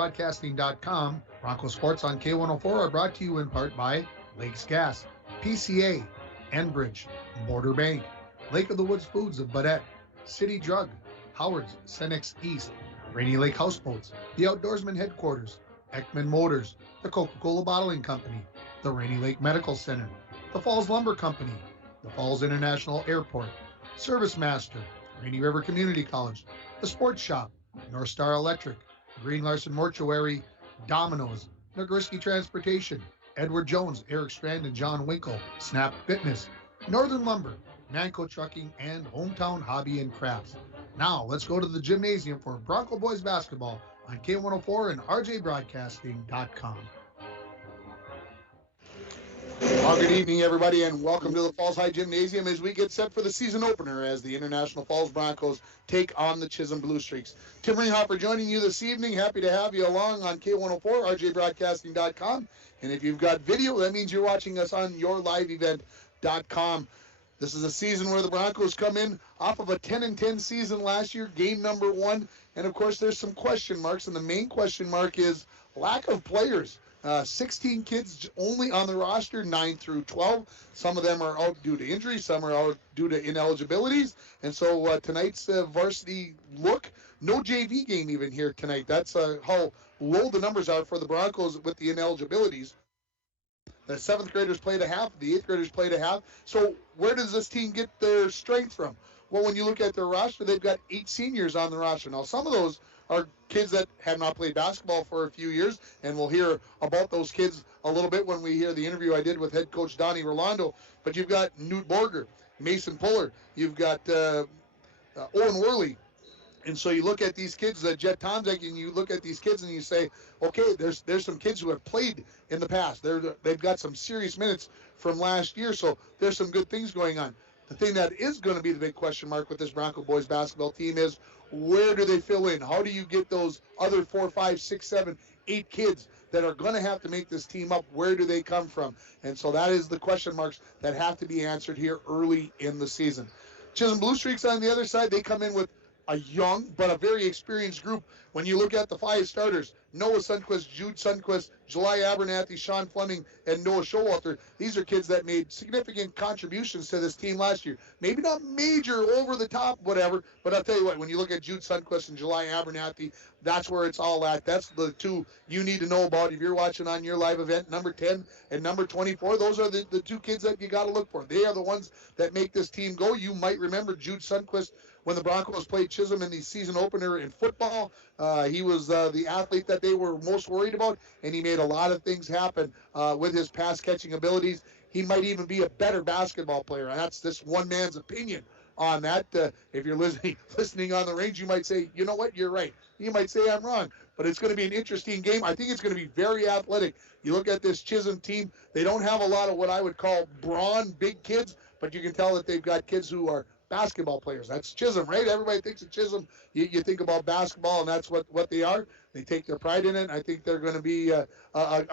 RJBroadcasting.com. Broncos Sports on K104 are brought to you in part by Lakes Gas, PCA, Enbridge, Border Bank, Lake of the Woods Foods of Badette, City Drug, Howard's, Cenex East, Rainy Lake Houseboats, the Outdoorsman Headquarters, Ekman Motors, the Coca-Cola Bottling Company, the Rainy Lake Medical Center, the Falls Lumber Company, the Falls International Airport, Service Master, Rainy River Community College, the Sports Shop, North Star Electric, Green Larson Mortuary, Domino's, Nagurski Transportation, Edward Jones, Eric Strand, and John Winkle, Snap Fitness, Northern Lumber, Nanco Trucking, and Hometown Hobby and Crafts. Now, let's go to the gymnasium for Bronco Boys basketball on K104 and RJBroadcasting.com. Well, good evening, everybody, and welcome to the Falls High Gymnasium as we get set for the season opener as the International Falls Broncos take on the Chisholm Blue Streaks. Tim Ringhoffer joining you this evening. Happy to have you along on K104, RJBroadcasting.com. And if you've got video, that means you're watching us on yourliveevent.com. This is a season where the Broncos come in off of a 10-10 season last year, game number 1. And, of course, there's some question marks, and the main question mark is lack of players. 16 kids only on the roster, 9 through 12. Some of them are out due to injury. Some are out due to ineligibilities. And so tonight's varsity look, no JV game even here tonight. That's how low the numbers are for the Broncos with the ineligibilities. The 7th graders played a half. The 8th graders played a half. So where does this team get their strength from? Well, when you look at their roster, they've got 8 seniors on the roster. Now, some of those are kids that have not played basketball for a few years, and we'll hear about those kids a little bit when we hear the interview I did with head coach Donnie Rolando. But you've got Newt Borger, Mason Puller, you've got Owen Worley. And so you look at these kids, Jet Tomzak, and you look at these kids and you say, okay, there's some kids who have played in the past. They've got some serious minutes from last year, so there's some good things going on. The thing that is going to be the big question mark with this Bronco boys basketball team is where do they fill in? How do you get those other 4, 5, 6, 7, 8 kids that are going to have to make this team up? Where do they come from? And so that is the question marks that have to be answered here early in the season. Chisholm Blue Streaks on the other side, they come in with a young but a very experienced group. When you look at the 5 starters, Noah Sundquist, Jude Sundquist, July Abernathy, Sean Fleming, and Noah Showalter, these are kids that made significant contributions to this team last year. Maybe not major, over the top, whatever, but I'll tell you what, when you look at Jude Sundquist and July Abernathy, that's where it's all at. That's the 2 you need to know about if you're watching on your live event. Number 10 and number 24, those are the 2 kids that you got to look for. They are the ones that make this team go. You might remember Jude Sundquist when the Broncos played Chisholm in the season opener in football. He was the athlete that they were most worried about, and he made a lot of things happen with his pass-catching abilities. He might even be a better basketball player, and that's this one man's opinion on that. If you're listening on the range, you might say, you know what, you're right. You might say I'm wrong, but it's going to be an interesting game. I think it's going to be very athletic. You look at this Chisholm team, they don't have a lot of what I would call brawn, big kids, but you can tell that they've got kids who are basketball players. That's Chisholm, right? Everybody thinks of Chisholm. You think about basketball, and that's what they are. They take their pride in it. I think they're going to be a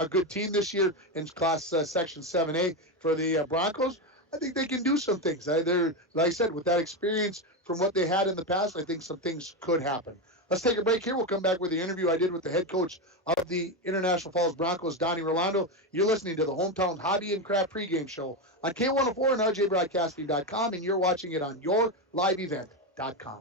good team this year in Class Section 7A for the Broncos. I think they can do some things. They're, like I said, with that experience from what they had in the past, I think some things could happen. Let's take a break here. We'll come back with the interview I did with the head coach of the International Falls Broncos, Donnie Rolando. You're listening to the Hometown Hobby and Craft pregame show on K104 and RJBroadcasting.com, and you're watching it on yourliveevent.com.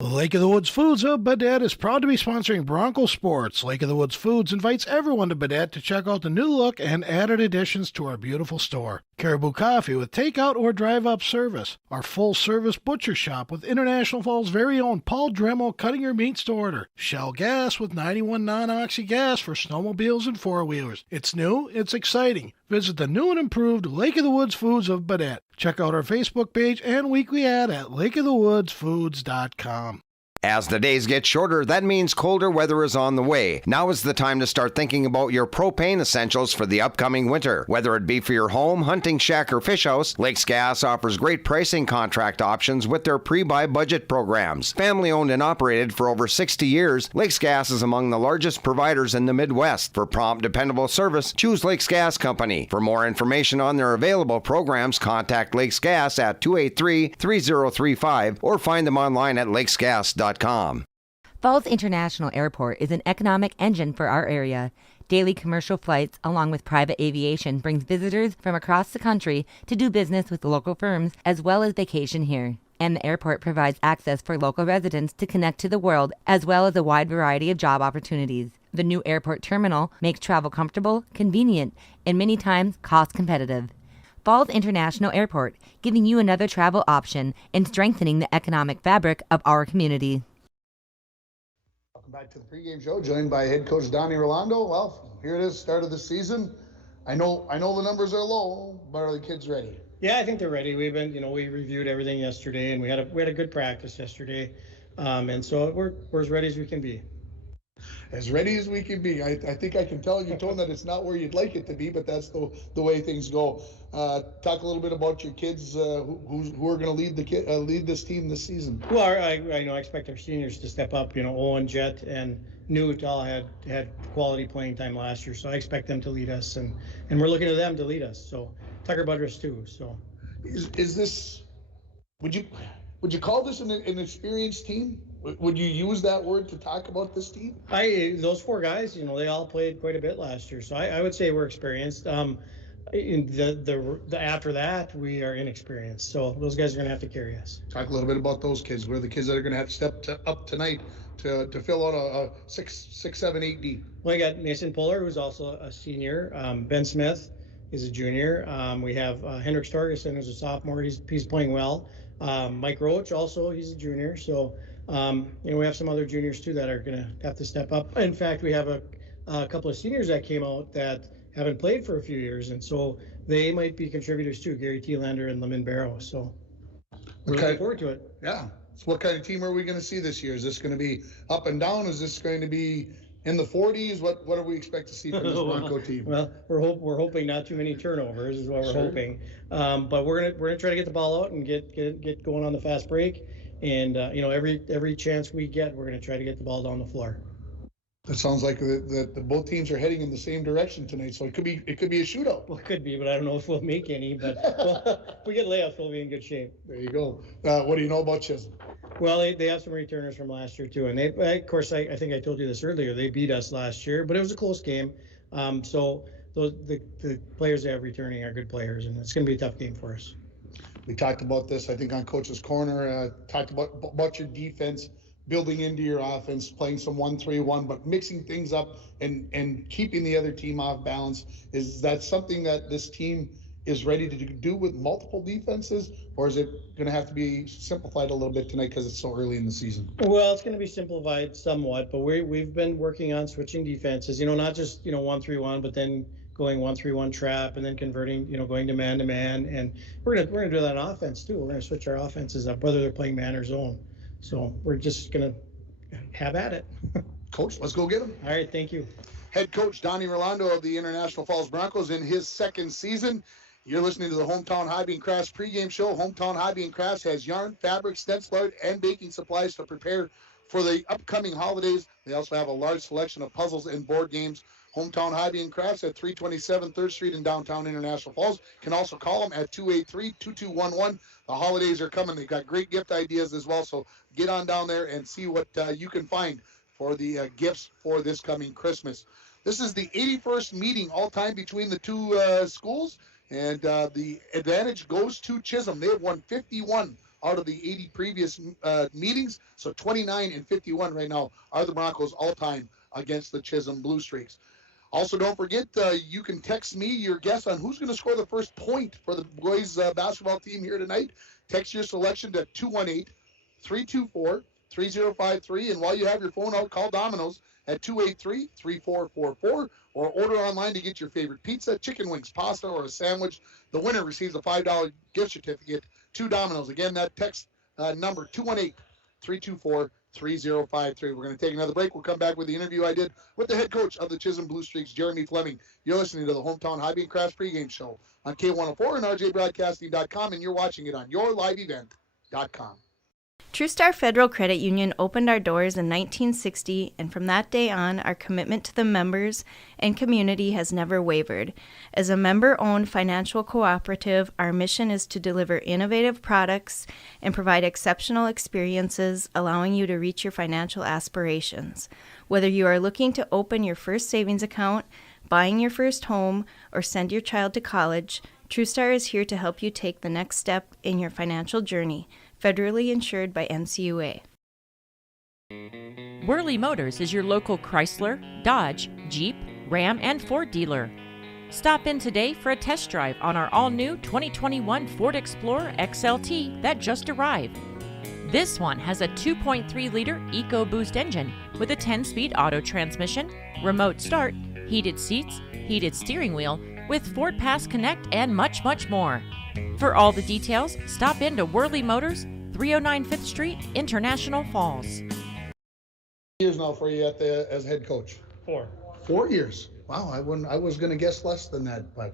Lake of the Woods Foods of Badette is proud to be sponsoring Bronco Sports. Lake of the Woods Foods invites everyone to Badette to check out the new look and added additions to our beautiful store. Caribou Coffee with takeout or drive-up service. Our full-service butcher shop with International Falls' very own Paul Dremel cutting your meats to order. Shell Gas with 91 non-oxy gas for snowmobiles and four-wheelers. It's new, it's exciting. Visit the new and improved Lake of the Woods Foods of Badette. Check out our Facebook page and weekly ad at lakeofthewoodsfoods.com. As the days get shorter, that means colder weather is on the way. Now is the time to start thinking about your propane essentials for the upcoming winter. Whether it be for your home, hunting shack, or fish house, Lakes Gas offers great pricing contract options with their pre-buy budget programs. Family owned and operated for over 60 years, Lakes Gas is among the largest providers in the Midwest. For prompt, dependable service, choose Lakes Gas Company. For more information on their available programs, contact Lakes Gas at 283-3035 or find them online at lakesgas.com. Falls International Airport is an economic engine for our area. Daily commercial flights, along with private aviation, brings visitors from across the country to do business with local firms as well as vacation here. And the airport provides access for local residents to connect to the world as well as a wide variety of job opportunities. The new airport terminal makes travel comfortable, convenient, and many times cost competitive. Falls International Airport, giving you another travel option and strengthening the economic fabric of our community. Welcome back to the pregame show, joined by head coach Donnie Rolando. Well, here it is, start of the season. I know the numbers are low, but are the kids ready? Yeah, I think they're ready. We've been, we reviewed everything yesterday, and we had a good practice yesterday, and so we're as ready as we can be. As ready as we can be. I think I can tell you, Tone, that it's not where you'd like it to be, but that's the way things go. Talk a little bit about your kids who are going to lead this team this season. Well, I expect our seniors to step up. Owen, Jet, and Newt all had quality playing time last year, so I expect them to lead us, and we're looking to them to lead us. So Tucker Budrus too. So is this? Would you call this an experienced team? Would you use that word to talk about this team? Those four guys, they all played quite a bit last year, so I would say we're experienced. After that, we are inexperienced, so those guys are going to have to carry us. Talk a little bit about those kids. Who are the kids that are going to have to step up tonight to fill out a 6, 7, 8 deep? Well, you got Mason Puller, who's also a senior. Ben Smith is a junior. We have Hendrik Storgerson, who's a sophomore. He's playing well. Mike Roach also, he's a junior. So we have some other juniors too that are going to have to step up. In fact, we have a couple of seniors that came out that haven't played for a few years, and so they might be contributors too, Gary Thielander and Lemon Barrow. So we're looking forward to it. Yeah. So what kind of team are we going to see this year? Is this going to be up and down? Is this going to be in the 40s? What do we expect to see from this Bronco team? Well, we're hoping not too many turnovers is what we're hoping. But we're gonna try to get the ball out and get going on the fast break. And every chance we get, we're gonna try to get the ball down the floor. It sounds like the both teams are heading in the same direction tonight, so it could be a shootout. Well, it could be, but I don't know if we'll make any. But if we get layups, we'll be in good shape. There you go. What do you know about Chisholm? Well, they have some returners from last year too, and of course, I think I told you this earlier. They beat us last year, but it was a close game. So the players they have returning are good players, and it's going to be a tough game for us. We talked about this, I think, on Coach's Corner. Talked about your defense, building into your offense, playing some 1-3-1, but mixing things up and keeping the other team off balance. Is that something that this team is ready to do with multiple defenses, or is it going to have to be simplified a little bit tonight because it's so early in the season? Well, it's going to be simplified somewhat, but we've been working on switching defenses. Not just 1-3-1, but then going 1-3-1 trap and then converting, going to man, and we're gonna do that on offense too. We're gonna switch our offenses up, whether they're playing man or zone. So we're just gonna have at it. Coach, let's go get them. All right, thank you. Head coach Donnie Rolando of the International Falls Broncos in his second season. You're listening to the Hometown Hobby and Crafts pregame show. Hometown Hobby and Crafts has yarn, fabric, stencil art, and baking supplies to prepare for the upcoming holidays. They also have a large selection of puzzles and board games. Hometown Hobby and Crafts at 327 3rd Street in downtown International Falls. Can also call them at 283-2211. The holidays are coming. They've got great gift ideas as well, so get on down there and see what you can find for the gifts for this coming Christmas. This is the 81st meeting all-time between the two schools, and the advantage goes to Chisholm. They have won 51 out of the 80 previous meetings, so 29 and 51 right now are the Broncos all-time against the Chisholm Blue Streaks. Also, don't forget, you can text me your guess on who's going to score the first point for the boys basketball team here tonight. Text your selection to 218-324-3053. And while you have your phone out, call Domino's at 283-3444 or order online to get your favorite pizza, chicken wings, pasta, or a sandwich. The winner receives a $5 gift certificate to Domino's. Again, that text number 218-324-3053. We're going to take another break. We'll come back with the interview I did with the head coach of the Chisholm Blue Streaks, Jeremy Fleming. You're listening to the Hometown Hobby and Crafts pregame show on K104 and RJBroadcasting.com, and you're watching it on yourliveevent.com. TrueStar Federal Credit Union opened our doors in 1960, and from that day on, our commitment to the members and community has never wavered. As a member-owned financial cooperative, our mission is to deliver innovative products and provide exceptional experiences, allowing you to reach your financial aspirations. Whether you are looking to open your first savings account, buying your first home, or send your child to college, TrueStar is here to help you take the next step in your financial journey. Federally insured by NCUA. Worley Motors is your local Chrysler, Dodge, Jeep, Ram, and Ford dealer. Stop in today for a test drive on our all-new 2021 Ford Explorer XLT that just arrived. This one has a 2.3-liter EcoBoost engine with a 10-speed auto transmission, remote start, heated seats, heated steering wheel, with Ford Pass Connect, and much, much more. For all the details, stop in to Worley Motors, 309 5th Street, International Falls. Years now for you as head coach? 4. 4 years. Wow, I was going to guess less than that, but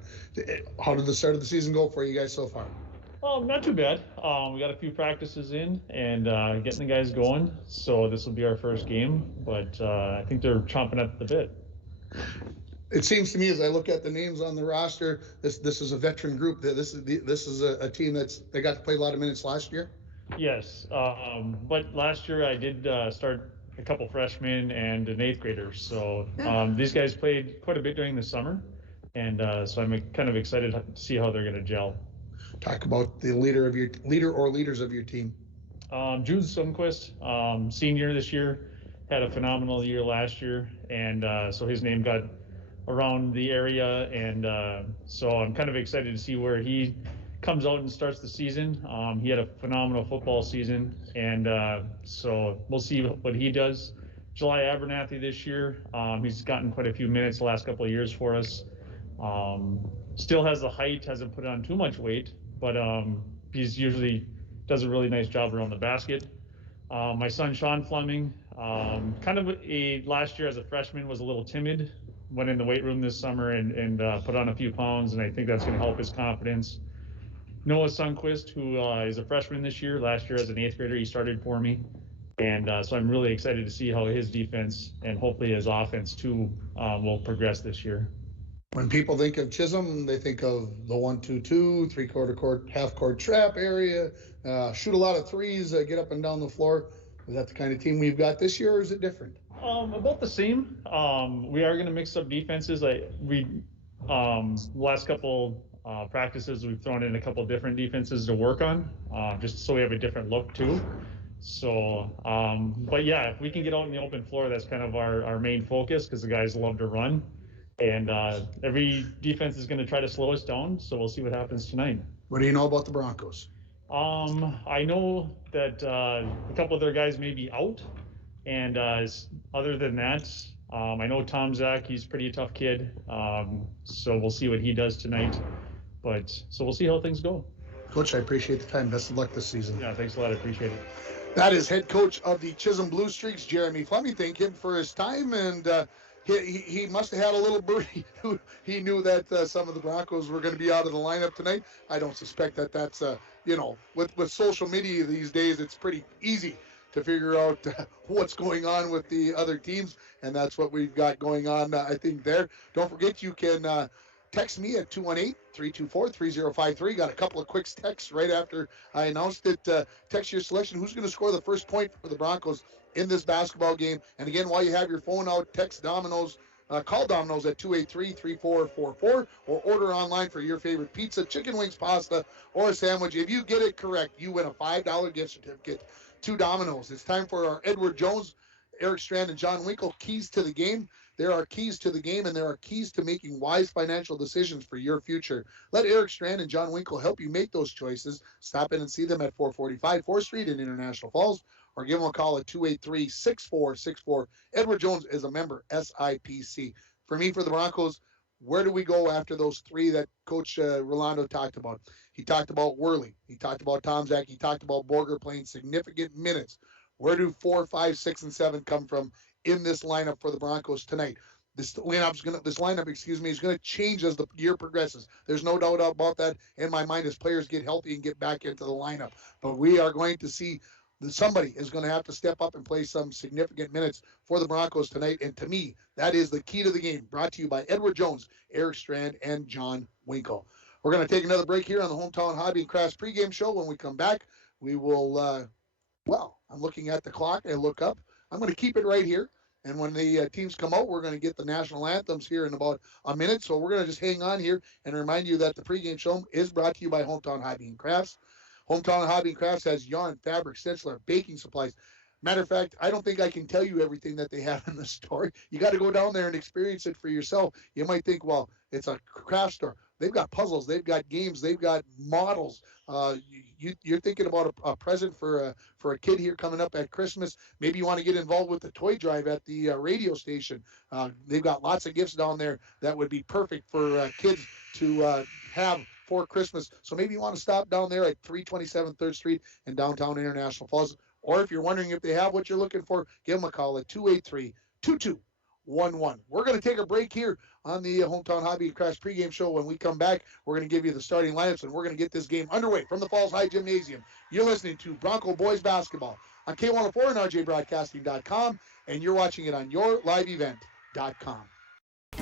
how did the start of the season go for you guys so far? Not too bad. We got a few practices in and getting the guys going, so this will be our first game, but I think they're chomping at the bit. It seems to me, as I look at the names on the roster, this is a veteran group. This is a team they got to play a lot of minutes last year. Yes, but last year I did start a couple freshmen and an 8th grader. So these guys played quite a bit during the summer, and so I'm kind of excited to see how they're going to gel. Talk about the leader or leaders of your team. Jude Sundquist, senior this year, had a phenomenal year last year, and so his name got around the area, and so I'm kind of excited to see where he comes out and starts the season. He had a phenomenal football season, and so we'll see what he does. July Abernathy this year, he's gotten quite a few minutes the last couple of years for us. Still has the height, hasn't put on too much weight, but he's usually does a really nice job around the basket. My son Sean Fleming, kind of last year as a freshman was a little timid, went in the weight room this summer and put on a few pounds, and I think that's going to help his confidence. Noah Sundquist, who is a freshman this year. Last year as an 8th grader, he started for me. And so I'm really excited to see how his defense and hopefully his offense too will progress this year. When people think of Chisholm, they think of the 1-2-2, 3/4 court, half court trap area, shoot a lot of threes, get up and down the floor. Is that the kind of team we've got this year, or is it different? About the same. We are going to mix up defenses. Last couple practices, we've thrown in a couple different defenses to work on, just so we have a different look too. So, but yeah, if we can get out in the open floor, that's kind of our main focus, because the guys love to run, and every defense is going to try to slow us down. So we'll see what happens tonight. What do you know about the Broncos? I know that a couple of their guys may be out. And other than that, I know Tom Zach, he's a pretty tough kid. So we'll see what he does tonight. So we'll see how things go. Coach, I appreciate the time. Best of luck this season. Yeah, thanks a lot. I appreciate it. That is head coach of the Chisholm Blue Streaks, Jeremy Fleming. Thank him for his time. And he must have had a little birdie who he knew that some of the Broncos were going to be out of the lineup tonight. I don't suspect that's, with social media these days, it's pretty easy to figure out what's going on with the other teams, and that's what we've got going on, I think, there. Don't forget, you can text me at 218-324-3053. Got a couple of quick texts right after I announced it. Text your selection. Who's going to score the first point for the Broncos in this basketball game? And again, while you have your phone out, text Domino's. Call Domino's at 283-3444, or order online for your favorite pizza, chicken wings, pasta, or a sandwich. If you get it correct, you win a $5 gift certificate to Domino's. It's time for our Edward Jones, Eric Strand, and John Winkle keys to the game. There are keys to the game, and there are keys to making wise financial decisions for your future. Let Eric Strand and John Winkle help you make those choices. Stop in and see them at 445 4th Street in International Falls, or give them a call at 283-6464. Edward Jones is a member SIPC. For me, for the Broncos, where do we go after those three that Coach Rolando talked about? He talked about Worley. He talked about Tom Zach. He talked about Borger playing significant minutes. Where do 4, 5, 6, and 7 come from in this lineup for the Broncos tonight? This lineup is going to change as the year progresses. There's no doubt about that in my mind as players get healthy and get back into the lineup. But we are going to see somebody is going to have to step up and play some significant minutes for the Broncos tonight. And to me, that is the key to the game. Brought to you by Edward Jones, Eric Strand, and John Winkle. We're going to take another break here on the Hometown Hobby and Crafts pregame show. When we come back, we will, I'm looking at the clock. I look up. I'm going to keep it right here. And when the teams come out, we're going to get the national anthems here in about a minute. So we're going to just hang on here and remind you that the pregame show is brought to you by Hometown Hobby and Crafts. Hometown Hobby and Crafts has yarn, fabric, stenciler, baking supplies. Matter of fact, I don't think I can tell you everything that they have in the store. You got to go down there and experience it for yourself. You might think, well, it's a craft store. They've got puzzles. They've got games. They've got models. You're thinking about a present for a kid here coming up at Christmas. Maybe you want to get involved with the toy drive at the radio station. They've got lots of gifts down there that would be perfect for kids to have for Christmas. So maybe you want to stop down there at 327 3rd Street in downtown International Falls. Or if you're wondering if they have what you're looking for, give them a call at 283-2211. We're going to take a break here on the Hometown Hobby and Crafts pregame show. When we come back, we're going to give you the starting lineups, and we're going to get this game underway from the Falls High Gymnasium. You're listening to Bronco Boys Basketball on K104 and RJBroadcasting.com, and you're watching it on YourLiveEvent.com.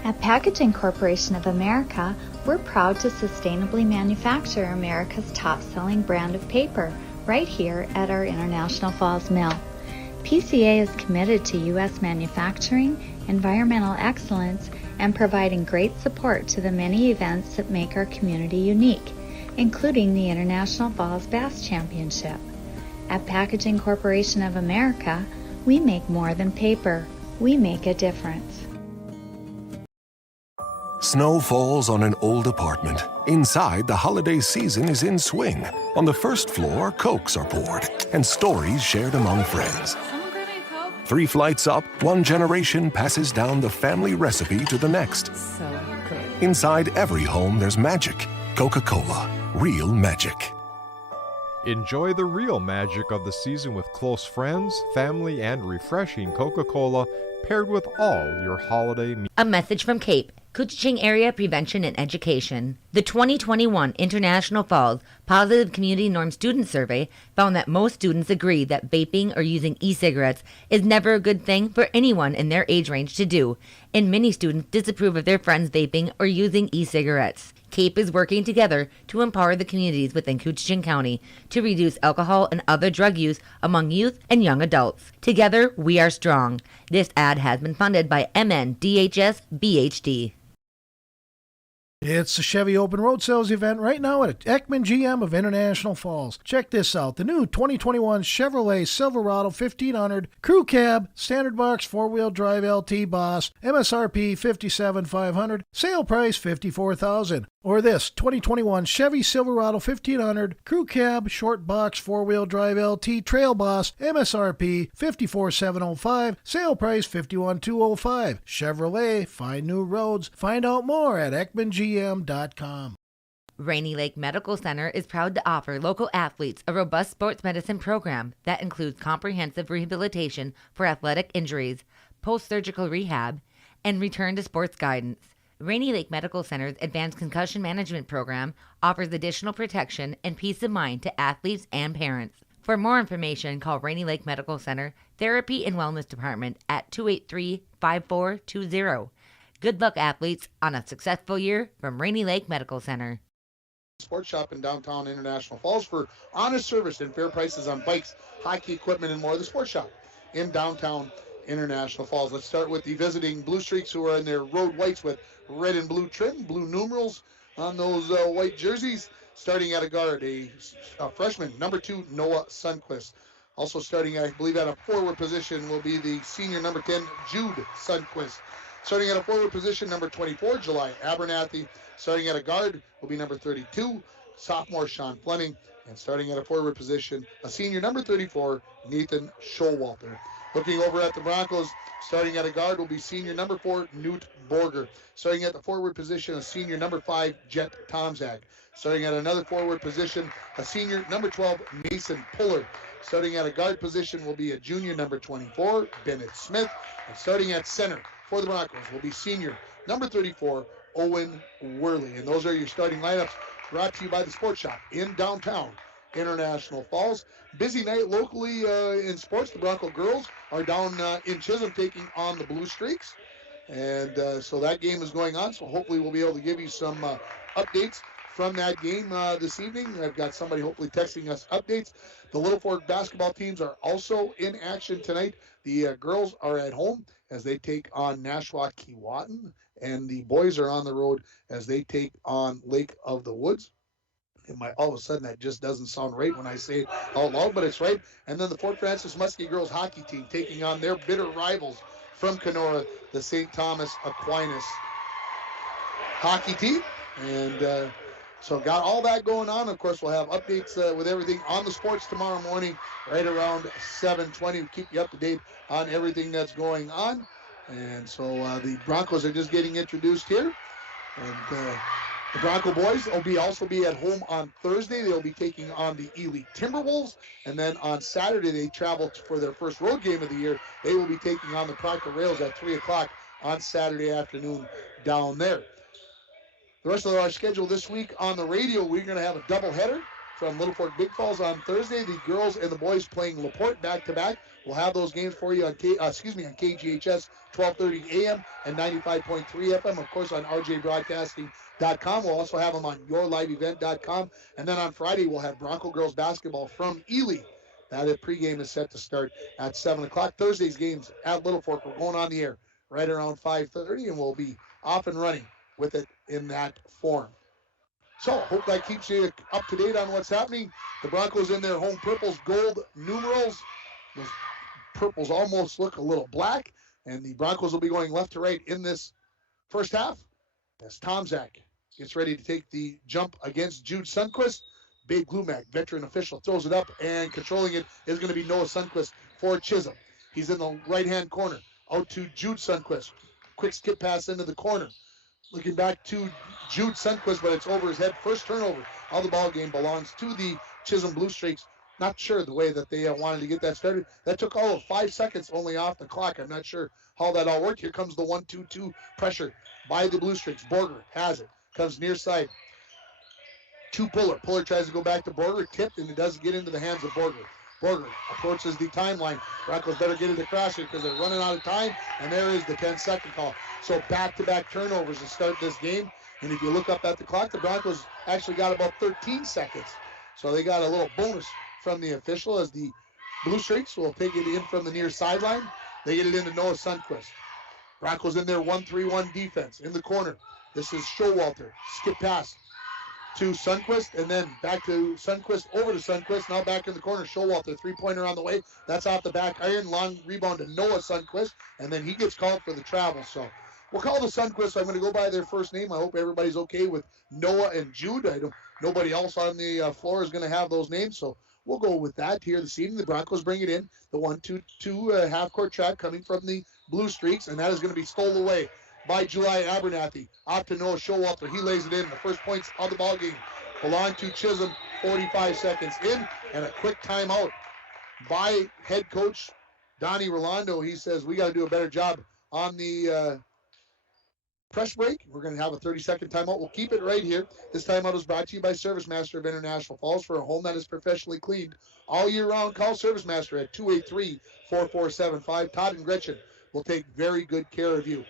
At Packaging Corporation of America, we're proud to sustainably manufacture America's top-selling brand of paper right here at our International Falls Mill. PCA is committed to U.S. manufacturing, environmental excellence, and providing great support to the many events that make our community unique, including the International Falls Bass Championship. At Packaging Corporation of America, we make more than paper. We make a difference. Snow falls on an old apartment. Inside, the holiday season is in swing. On the first floor, Cokes are poured and stories shared among friends. 3 flights up, one generation passes down the family recipe to the next. So good. Inside every home, there's magic. Coca-Cola. Real magic. Enjoy the real magic of the season with close friends, family, and refreshing Coca-Cola paired with all your holiday meals. A message from CAPE, Couchiching Area Prevention and Education. The 2021 International Falls Positive Community Norm Student Survey found that most students agree that vaping or using e-cigarettes is never a good thing for anyone in their age range to do, and many students disapprove of their friends vaping or using e-cigarettes. CAPE is working together to empower the communities within Couchiching County to reduce alcohol and other drug use among youth and young adults. Together, we are strong. This ad has been funded by MNDHS BHD. It's the Chevy Open Road Sales event right now at Ekman GM of International Falls. Check this out. The new 2021 Chevrolet Silverado 1500 Crew Cab Standard Box 4-wheel drive LT Boss, MSRP $57,500, sale price $54,000. Or this 2021 Chevy Silverado 1500 Crew Cab Short Box 4-wheel drive LT Trail Boss, MSRP $54,705, sale price $51,205. Chevrolet, find new roads. Find out more at EkmanGM.com. Rainy Lake Medical Center is proud to offer local athletes a robust sports medicine program that includes comprehensive rehabilitation for athletic injuries, post-surgical rehab, and return to sports guidance. Rainy Lake Medical Center's Advanced Concussion Management Program offers additional protection and peace of mind to athletes and parents. For more information, call Rainy Lake Medical Center Therapy and Wellness Department at 283-5420. Good luck, athletes, on a successful year from Rainy Lake Medical Center. Sports Shop in downtown International Falls for honest service and fair prices on bikes, hockey equipment, and more. The Sports Shop in downtown International Falls. Let's start with the visiting Blue Streaks, who are in their road whites with red and blue trim, blue numerals on those white jerseys. Starting at a guard, a freshman, number 2, Noah Sundquist. Also starting, I believe, at a forward position will be the senior, number 10, Jude Sundquist. Starting at a forward position, number 24, July Abernathy. Starting at a guard will be number 32, sophomore Sean Fleming. And starting at a forward position, a senior, number 34, Nathan Showalter. Looking over at the Broncos, starting at a guard will be senior, number 4, Newt Borger. Starting at the forward position, a senior, number 5, Jet Tomzak. Starting at another forward position, a senior, number 12, Mason Puller. Starting at a guard position will be a junior, number 24, Bennett Smith. And starting at center for the Broncos will be senior, number 34, Owen Worley. And those are your starting lineups, brought to you by the Sports Shop in downtown International Falls. Busy night locally in sports. The Bronco girls are down in Chisholm taking on the Blue Streaks. And so that game is going on. So hopefully we'll be able to give you some updates from that game this evening. I've got somebody hopefully texting us updates. The Little Fork basketball teams are also in action tonight. The girls are at home as they take on Nashua Keewatin, and the boys are on the road as they take on Lake of the Woods. All of a sudden, that just doesn't sound right when I say it out loud, but it's right. And then the Fort Francis Muskie girls hockey team taking on their bitter rivals from Kenora, the St. Thomas Aquinas hockey team. And so got all that going on. Of course, we'll have updates with everything on the sports tomorrow morning, right around 7:20. We'll keep you up to date on everything that's going on. And so the Broncos are just getting introduced here. And the Bronco boys will also be at home on Thursday. They'll be taking on the Elite Timberwolves. And then on Saturday, they travel for their first road game of the year. They will be taking on the Proctor Rails at 3 o'clock on Saturday afternoon down there. The rest of our schedule this week on the radio, we're going to have a doubleheader from Little Fork Big Falls on Thursday. The girls and the boys playing LaPorte back-to-back. We'll have those games for you on KGHS 1230 AM and 95.3 FM. Of course, on rjbroadcasting.com. We'll also have them on yourliveevent.com. And then on Friday, we'll have Bronco girls basketball from Ely. That pregame is set to start at 7 o'clock. Thursday's games at Little Fork. We're going on the air right around 5:30, and we'll be off and running with it in that form. So, hope that keeps you up to date on what's happening. The Broncos in their home purples, gold numerals. Those purples almost look a little black, and the Broncos will be going left to right in this first half as Tomzak gets ready to take the jump against Jude Sundquist. Babe Glumac, veteran official, throws it up, and controlling it is going to be Noah Sundquist for Chisholm. He's in the right-hand corner, out to Jude Sundquist. Quick skip pass into the corner. Looking back to Jude Sundquist, but it's over his head. First turnover of the ball game belongs to the Chisholm Blue Streaks. Not sure the way that they wanted to get that started. That took all of 5 seconds only off the clock. I'm not sure how that all worked. Here comes the 1-2-2 pressure by the Blue Streaks. Borger has it. Comes near side to Puller. Puller tries to go back to Borger. Tipped, and it doesn't get into the hands of Borger. Borger approaches the timeline. Broncos better get it across here because they're running out of time, and there is the 10-second call. So back-to-back turnovers to start this game. And if you look up at the clock, the Broncos actually got about 13 seconds. So they got a little bonus from the official as the Blue Streaks will take it in from the near sideline. They get it into Noah Sundquist. Broncos in their 1-3-1 defense in the corner. This is Showalter. Skip pass to Sundquist, and then back to Sundquist, over to Sundquist. Now back in the corner, Showalter, three-pointer on the way. That's off the back iron. Long rebound to Noah Sundquist, and then he gets called for the travel. So we'll call the Sundquist. I'm going to go by their first name. I hope everybody's okay with Noah and Jude. Nobody else on the floor is going to have those names, so we'll go with that here this evening. The Broncos bring it in, the 1-2-2 half-court track coming from the Blue Streaks, and that is going to be stolen away by July Abernathy. Off to Noah Showalter. He lays it in. The first points of the ball game belong to Chisholm. 45 seconds in, and a quick timeout by head coach Donnie Rolando. He says, we got to do a better job on the press break. We're going to have a 30-second timeout. We'll keep it right here. This timeout is brought to you by Service Master of International Falls. For a home that is professionally cleaned all year round, call Service Master at 283-4475. Todd and Gretchen will take very good care of you.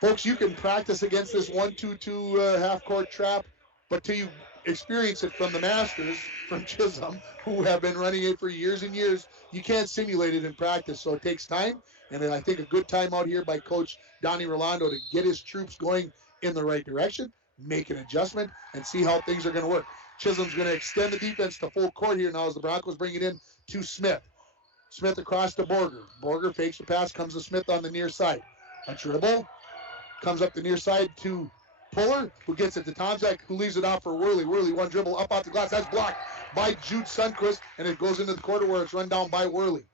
Folks, you can practice against this 1-2-2 half-court trap, but till you experience it from the masters, from Chisholm, who have been running it for years and years, you can't simulate it in practice, so it takes time. And I think a good timeout here by Coach Donnie Rolando to get his troops going in the right direction, make an adjustment, and see how things are going to work. Chisholm's going to extend the defense to full court here now as the Broncos bring it in to Smith. Smith across to Borger. Borger fakes the pass, comes to Smith on the near side. A dribble. Comes up the near side to Puller, who gets it to Tomzak, who leaves it out for Worley. Worley, one dribble up off the glass. That's blocked by Jude Sundquist, and it goes into the corner where it's run down by Worley.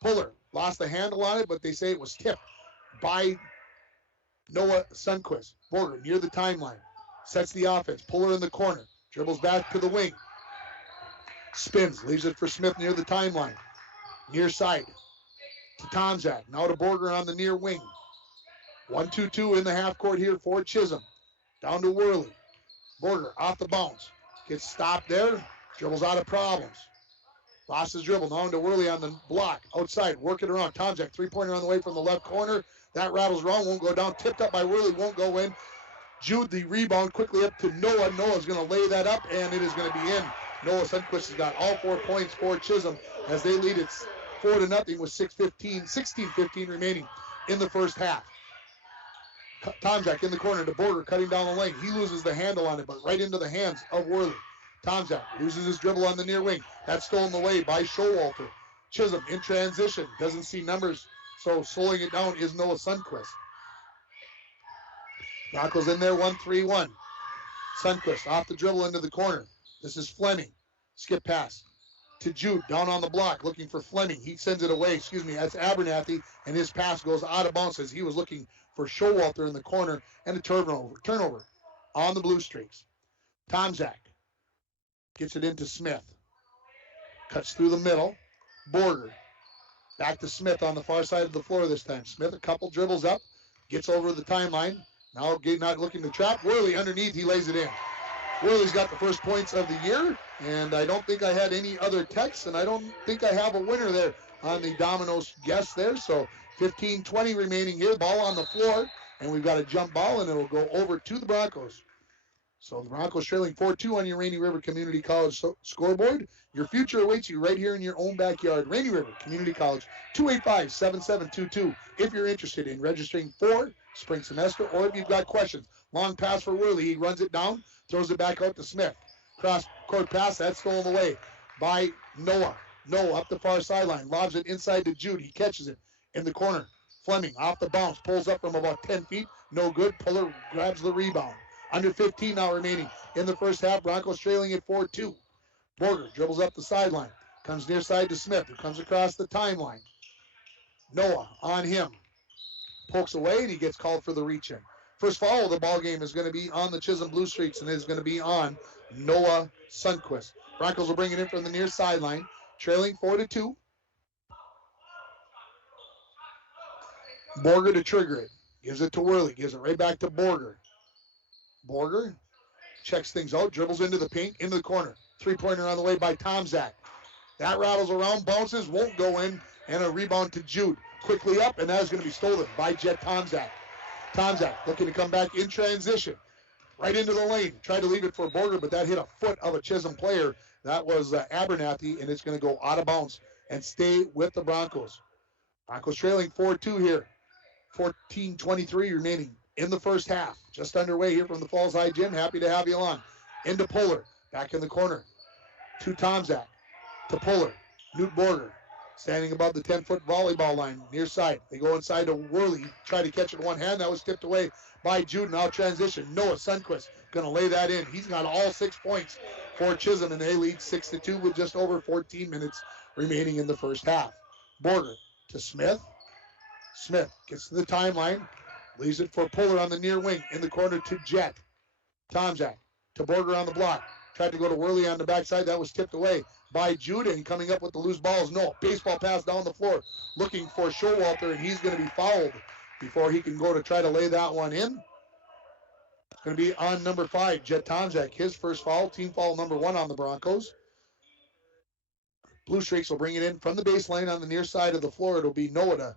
Puller lost the handle on it, but they say it was tipped by Noah Sundquist. Borger near the timeline. Sets the offense. Puller in the corner. Dribbles back to the wing. Spins. Leaves it for Smith near the timeline. Near side to Tomzak. Now to Borger on the near wing. 1-2-2 in the half court here for Chisholm. Down to Worley. Borger off the bounce. Gets stopped there. Dribbles out of problems. Lost his dribble. Now into Worley on the block. Outside. Working around. Tomczak. Three-pointer on the way from the left corner. That rattles wrong. Won't go down. Tipped up by Worley. Won't go in. Jude, the rebound, quickly up to Noah. Noah's going to lay that up, and it is going to be in. Noah Sundquist has got all 4 points for Chisholm as they lead it 4-0 with 16:15 remaining in the first half. Tomczak in the corner to Borger, cutting down the lane. He loses the handle on it, but right into the hands of Worley. Tomczak loses his dribble on the near wing. That's stolen away by Showalter. Chisholm in transition. Doesn't see numbers, so slowing it down is Noah Sundquist. Broncos in there, 1-3-1. Sundquist off the dribble into the corner. This is Fleming. Skip pass to Jude, down on the block, looking for Fleming. He sends it away. That's Abernathy, and his pass goes out of bounds as he was looking for Showalter in the corner, and a turnover on the Blue Streaks. Tomczak gets it into Smith. Cuts through the middle. Borger. Back to Smith on the far side of the floor this time. Smith, a couple dribbles up. Gets over the timeline. Now not looking to trap. Worley underneath. He lays it in. Worley's got the first points of the year. And I don't think I had any other texts. And I don't think I have a winner there on the Domino's guess there. So 15-20 remaining here. Ball on the floor. And we've got a jump ball. And it will go over to the Broncos. So the Broncos trailing 4-2 on your Rainy River Community College scoreboard. Your future awaits you right here in your own backyard. Rainy River Community College, 285-7722. If you're interested in registering for spring semester or if you've got questions. Long pass for Worley. He runs it down, throws it back out to Smith. Cross-court pass, that's stolen away by Noah. Noah up the far sideline, lobs it inside to Jude. He catches it in the corner. Fleming off the bounce, pulls up from about 10 feet. No good. Puller grabs the rebound. Under 15 now remaining in the first half. Broncos trailing at 4-2. Borger dribbles up the sideline. Comes near side to Smith, who comes across the timeline. Noah on him. Pokes away, and he gets called for the reach-in. First foul of the ball game is going to be on the Chisholm Blue Streaks, and it is going to be on Noah Sundquist. Broncos will bring it in from the near sideline, trailing 4-2. Borger to trigger it. Gives it to Worley. Gives it right back to Borger. Borger checks things out, dribbles into the paint, into the corner. Three-pointer on the way by Tomczak. That rattles around, bounces, won't go in, and a rebound to Jude. Quickly up, and that is going to be stolen by Jet Tomczak. Tomczak looking to come back in transition. Right into the lane. Tried to leave it for Borger, but that hit a foot of a Chisholm player. That was Abernathy, and it's going to go out of bounds and stay with the Broncos. Broncos trailing 4-2 here. 14:23 remaining in the first half. Just underway here from the Falls High Gym. Happy to have you along. Into Puller. Back in the corner. To Tomczak. To Puller. Newt Borger. Standing above the 10-foot volleyball line. Near side. They go inside to Worley. Try to catch it in one hand. That was tipped away by Jude. Now transition. Noah Sundquist going to lay that in. He's got all 6 points for Chisholm, and they lead 6-2 with just over 14 minutes remaining in the first half. Borger to Smith. Smith gets to the timeline. Leaves it for Puller on the near wing. In the corner to Jet. Tomczak to Borger on the block. Tried to go to Worley on the backside. That was tipped away by Jude. And coming up with the loose balls. No. Baseball pass down the floor. Looking for Showalter. And he's going to be fouled before he can go to try to lay that one in. It's going to be on number 5, Jet Tomczak. His first foul. Team foul number 1 on the Broncos. Blue Streaks will bring it in from the baseline on the near side of the floor. It'll be Noah to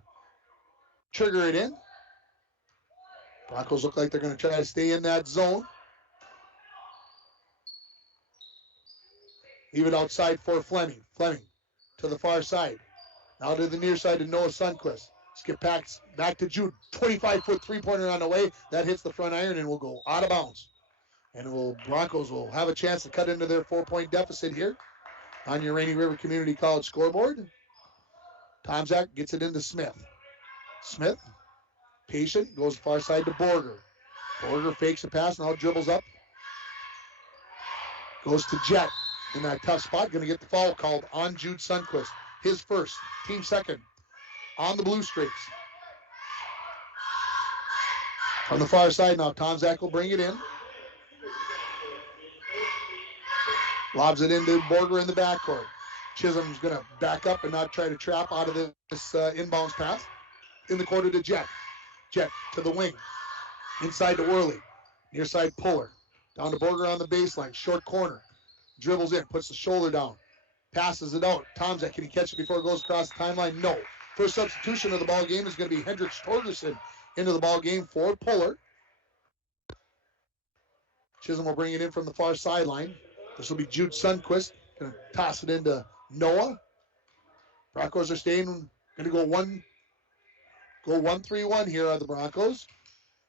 trigger it in. Broncos look like they're going to try to stay in that zone. Leave it outside for Fleming. Fleming to the far side. Now to the near side to Noah Sundquist. Skip packs back to Jude. 25-foot three-pointer on the way. That hits the front iron and will go out of bounds. And Broncos will have a chance to cut into their 4-point deficit here on your Rainy River Community College scoreboard. Tomczak gets it into Smith. Smith, patient, goes far side to Borger. Borger fakes a pass, now dribbles up. Goes to Jet in that tough spot. Going to get the foul called on Jude Sundquist. His first, team second on the Blue Streaks. On the far side now, Tomczak will bring it in. Lobs it into Borger in the backcourt. Chisholm's going to back up and not try to trap out of this inbounds pass. In the corner to Jet. Jet to the wing. Inside to Worley. Near side Puller. Down to Borger on the baseline. Short corner. Dribbles in, puts the shoulder down, passes it out. Tomzak, can he catch it before it goes across the timeline? No. First substitution of the ball game is going to be Hendricks Torgerson into the ball game for Puller. Chisholm will bring it in from the far sideline. This will be Jude Sundquist. Going to toss it into Noah. Broncos are staying, going to go 1-3-1 here on the Broncos.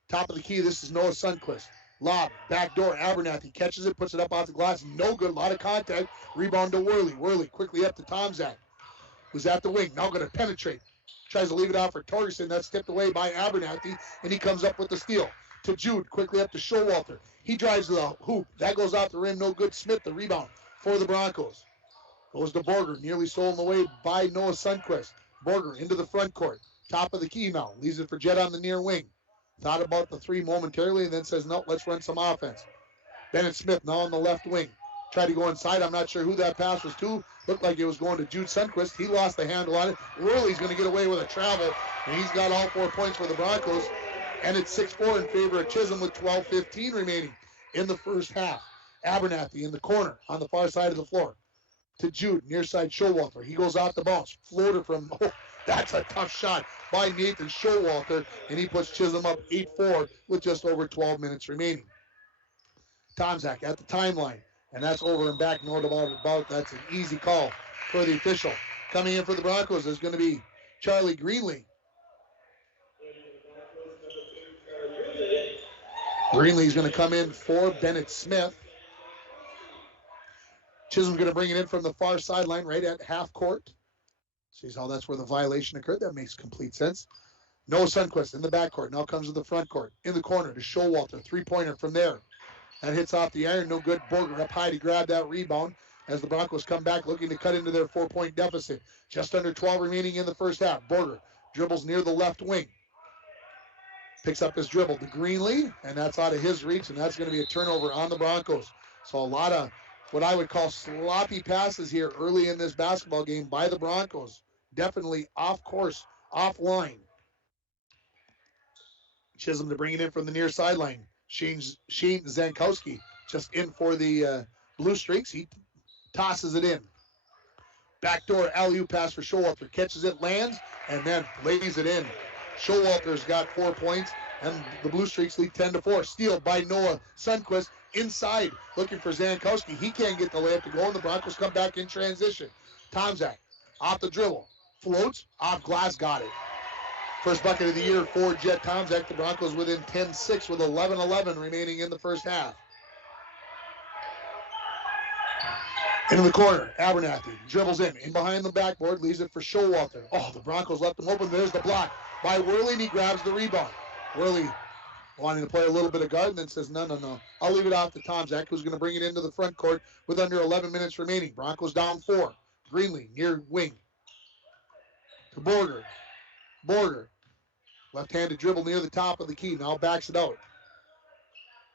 Top of the key, this is Noah Sundquist. Lob, backdoor, Abernathy catches it, puts it up off the glass. No good, a lot of contact. Rebound to Worley. Worley quickly up to Tomzak, who's at the wing. Now going to penetrate. Tries to leave it out for Torgerson. That's tipped away by Abernathy, and he comes up with the steal. To Jude, quickly up to Showalter. He drives to the hoop. That goes out the rim. No good. Smith, the rebound for the Broncos. Goes to Borger, nearly stolen away by Noah Sundquist. Borger into the front court. Top of the key now. Leaves it for Jett on the near wing. Thought about the three momentarily and then says, no, let's run some offense. Bennett Smith now on the left wing. Tried to go inside. I'm not sure who that pass was to. Looked like it was going to Jude Sundquist. He lost the handle on it. Worley's going to get away with a travel, and he's got all 4 points for the Broncos. And it's 6-4 in favor of Chisholm with 12:15 remaining in the first half. Abernathy in the corner on the far side of the floor. To Jude, near side Showalter. He goes off the bounce. Floater from, that's a tough shot by Nathan Showalter, and he puts Chisholm up 8-4 with just over 12 minutes remaining. Tomzak at the timeline, and that's over and back, no doubt about. That's an easy call for the official. Coming in for the Broncos is going to be Charlie Greenlee. Greenlee's going to come in for Bennett Smith. Chisholm's going to bring it in from the far sideline right at half court. Sees how that's where the violation occurred. That makes complete sense. Noah Sundquist in the backcourt. Now comes to the front court. In the corner to Showalter. Three-pointer from there. That hits off the iron. No good. Borger up high to grab that rebound as the Broncos come back looking to cut into their 4-point deficit. Just under 12 remaining in the first half. Borger dribbles near the left wing. Picks up his dribble to Greenlee, and that's out of his reach, and that's going to be a turnover on the Broncos. So a lot of what I would call sloppy passes here early in this basketball game by the Broncos. Definitely off course, off line. Chisholm to bring it in from the near sideline. Shane Zankowski just in for the Blue Streaks. He tosses it in. Backdoor alley-oop pass for Showalter. Catches it, lands, and then lays it in. Showalter's got 4 points, and the Blue Streaks lead 10-4. Steal by Noah Sundquist inside, looking for Zankowski. He can't get the layup to go, and the Broncos come back in transition. Tomzak off the dribble, floats, off glass, got it. First bucket of the year for Jett Tomzak. The Broncos within 10-6 with 11-11 remaining in the first half. Into the corner, Abernathy dribbles in behind the backboard, leaves it for Showalter. Oh, the Broncos left him open. There's the block by Worley, and he grabs the rebound. Worley wanting to play a little bit of guard, and then says, no. I'll leave it off to Tomzak, who's going to bring it into the front court with under 11 minutes remaining. Broncos down 4. Greenlee near wing. To Borger. Borger. Left-handed dribble near the top of the key. Now backs it out.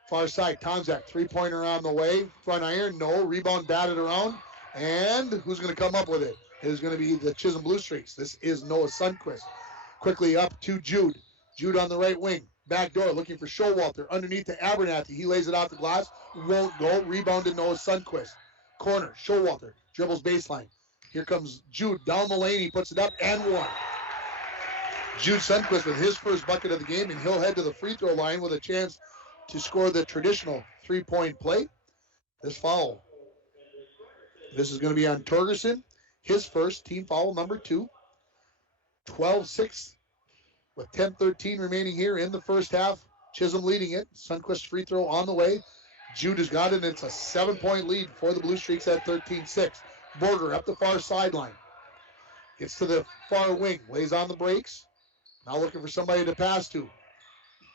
Far side, Tomzak, three-pointer on the way. Front iron, no. Rebound batted around. And who's going to come up with it? It is going to be the Chisholm Blue Streaks. This is Noah Sundquist. Quickly up to Jude. Jude on the right wing. Back door, looking for Showalter. Underneath to Abernathy. He lays it off the glass. Won't go. Rebounded Noah Sundquist. Corner, Showalter. Dribbles baseline. Here comes Jude down the lane. He puts it up and one. Jude Sundquist with his first bucket of the game, and he'll head to the free throw line with a chance to score the traditional three-point play. This foul. This is going to be on Torgerson. His first, team foul number 2. 12-6 with 10:13 remaining here in the first half. Chisholm leading it. Sundquist free throw on the way. Jude has got it, and it's a 7-point lead for the Blue Streaks at 13-6. Borger up the far sideline. Gets to the far wing. Lays on the brakes. Now looking for somebody to pass to.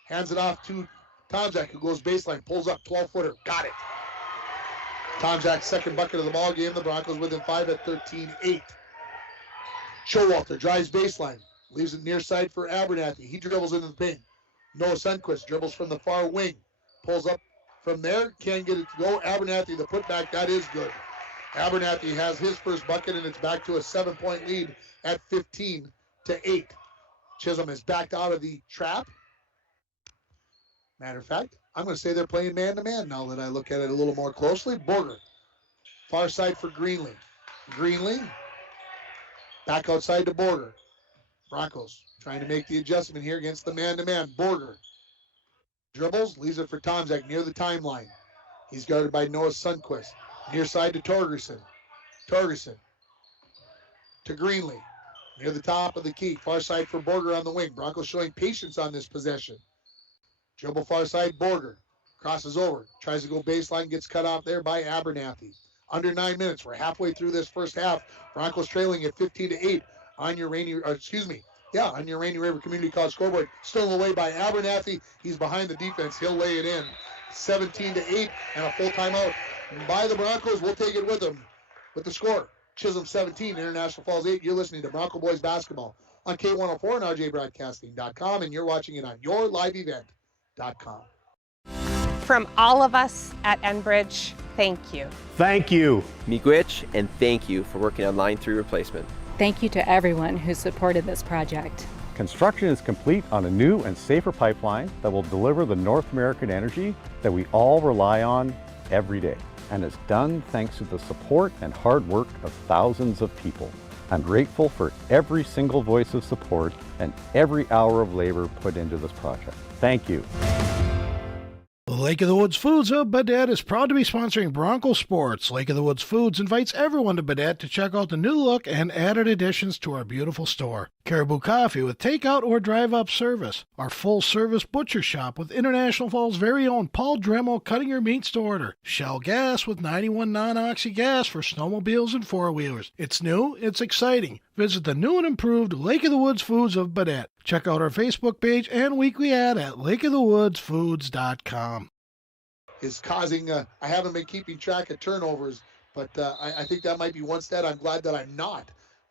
Hands it off to Tomzak, who goes baseline. Pulls up, 12-footer. Got it. Tomzak's second bucket of the ball game. The Broncos within 5 at 13-8. Showalter drives baseline. Leaves it near side for Abernathy. He dribbles into the paint. Noah Sundquist dribbles from the far wing. Pulls up from there. Can't get it to go. Abernathy, the putback. That is good. Abernathy has his first bucket, and it's back to a 7-point lead at 15-8. Chisholm is backed out of the trap. Matter of fact, I'm going to say they're playing man-to-man now that I look at it a little more closely. Borger Far side for Greenlee. Greenlee. Back outside to Borger. Broncos trying to make the adjustment here against the man-to-man. Borger. Dribbles, leaves it for Tomczak near the timeline. He's guarded by Noah Sundquist. Near side to Torgerson. Torgerson to Greenlee. Near the top of the key. Far side for Borger on the wing. Broncos showing patience on this possession. Dribble far side, Borger. Crosses over. Tries to go baseline. Gets cut off there by Abernathy. Under 9 minutes. We're halfway through this first half. Broncos trailing at 15-8 on your Rainy River Community College scoreboard. Stolen away by Abernathy. He's behind the defense. He'll lay it in. 17-8 and a full timeout by the Broncos. We'll take it with them with the score. Chisholm 17, International Falls 8. You're listening to Bronco Boys Basketball on K104 and RJBroadcasting.com, and you're watching it on yourliveevent.com. From all of us at Enbridge, thank you. Thank you. Miigwech, and thank you for working on Line 3 replacement. Thank you to everyone who supported this project. Construction is complete on a new and safer pipeline that will deliver the North American energy that we all rely on every day. And it's done thanks to the support and hard work of thousands of people. I'm grateful for every single voice of support and every hour of labor put into this project. Thank you. Lake of the Woods Foods of Baudette is proud to be sponsoring Bronco Sports. Lake of the Woods Foods invites everyone to Baudette to check out the new look and added additions to our beautiful store. Caribou Coffee with takeout or drive-up service. Our full-service butcher shop with International Falls' very own Paul Dremel cutting your meats to order. Shell Gas with 91 non-oxy gas for snowmobiles and four-wheelers. It's new, it's exciting. Visit the new and improved Lake of the Woods Foods of Baudette. Check out our Facebook page and weekly ad at lakeofthewoodsfoods.com. Is causing, I haven't been keeping track of turnovers, but I think that might be one stat I'm glad that I'm not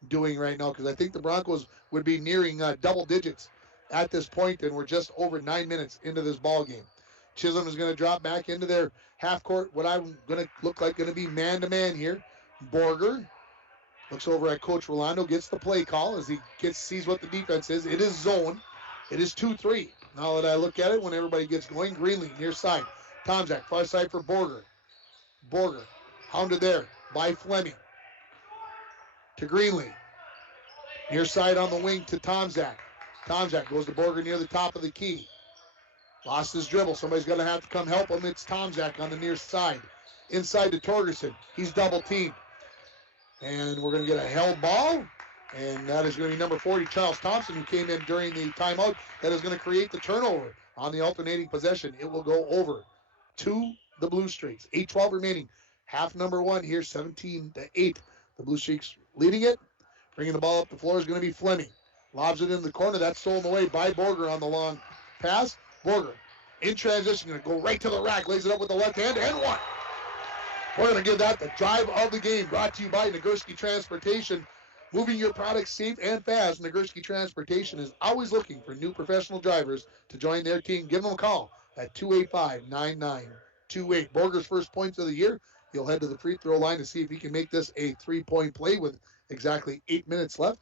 doing right now, because I think the Broncos would be nearing double digits at this point, and we're just over 9 minutes into this ball game. Chisholm is going to drop back into their half court, what I'm going to look like going to be man-to-man here. Borger looks over at Coach Rolando, gets the play call as he sees what the defense is. It is zone. It is 2-3. Now that I look at it, when everybody gets going, Greenlee near side. Tomczak, far side for Borger. Borger, hounded there by Fleming. To Greenlee. Near side on the wing to Tomczak. Tomczak goes to Borger near the top of the key. Lost his dribble. Somebody's going to have to come help him. It's Tomczak on the near side. Inside to Torgerson. He's double teamed. And we're going to get a held ball. And that is going to be number 40, Charles Thompson, who came in during the timeout. That is going to create the turnover on the alternating possession. It will go over to the Blue Streaks. 8:12 remaining. Half number one here, 17-8. The Blue Streaks leading it. Bringing the ball up the floor is going to be Fleming. Lobs it in the corner. That's stolen away by Borger on the long pass. Borger in transition, going to go right to the rack. Lays it up with the left hand and one. We're going to give that the drive of the game. Brought to you by Nagurski Transportation. Moving your products safe and fast. Nagurski Transportation is always looking for new professional drivers to join their team. Give them a call at 285-9928. Borger's first points of the year. He'll head to the free throw line to see if he can make this a three-point play with exactly 8 minutes left.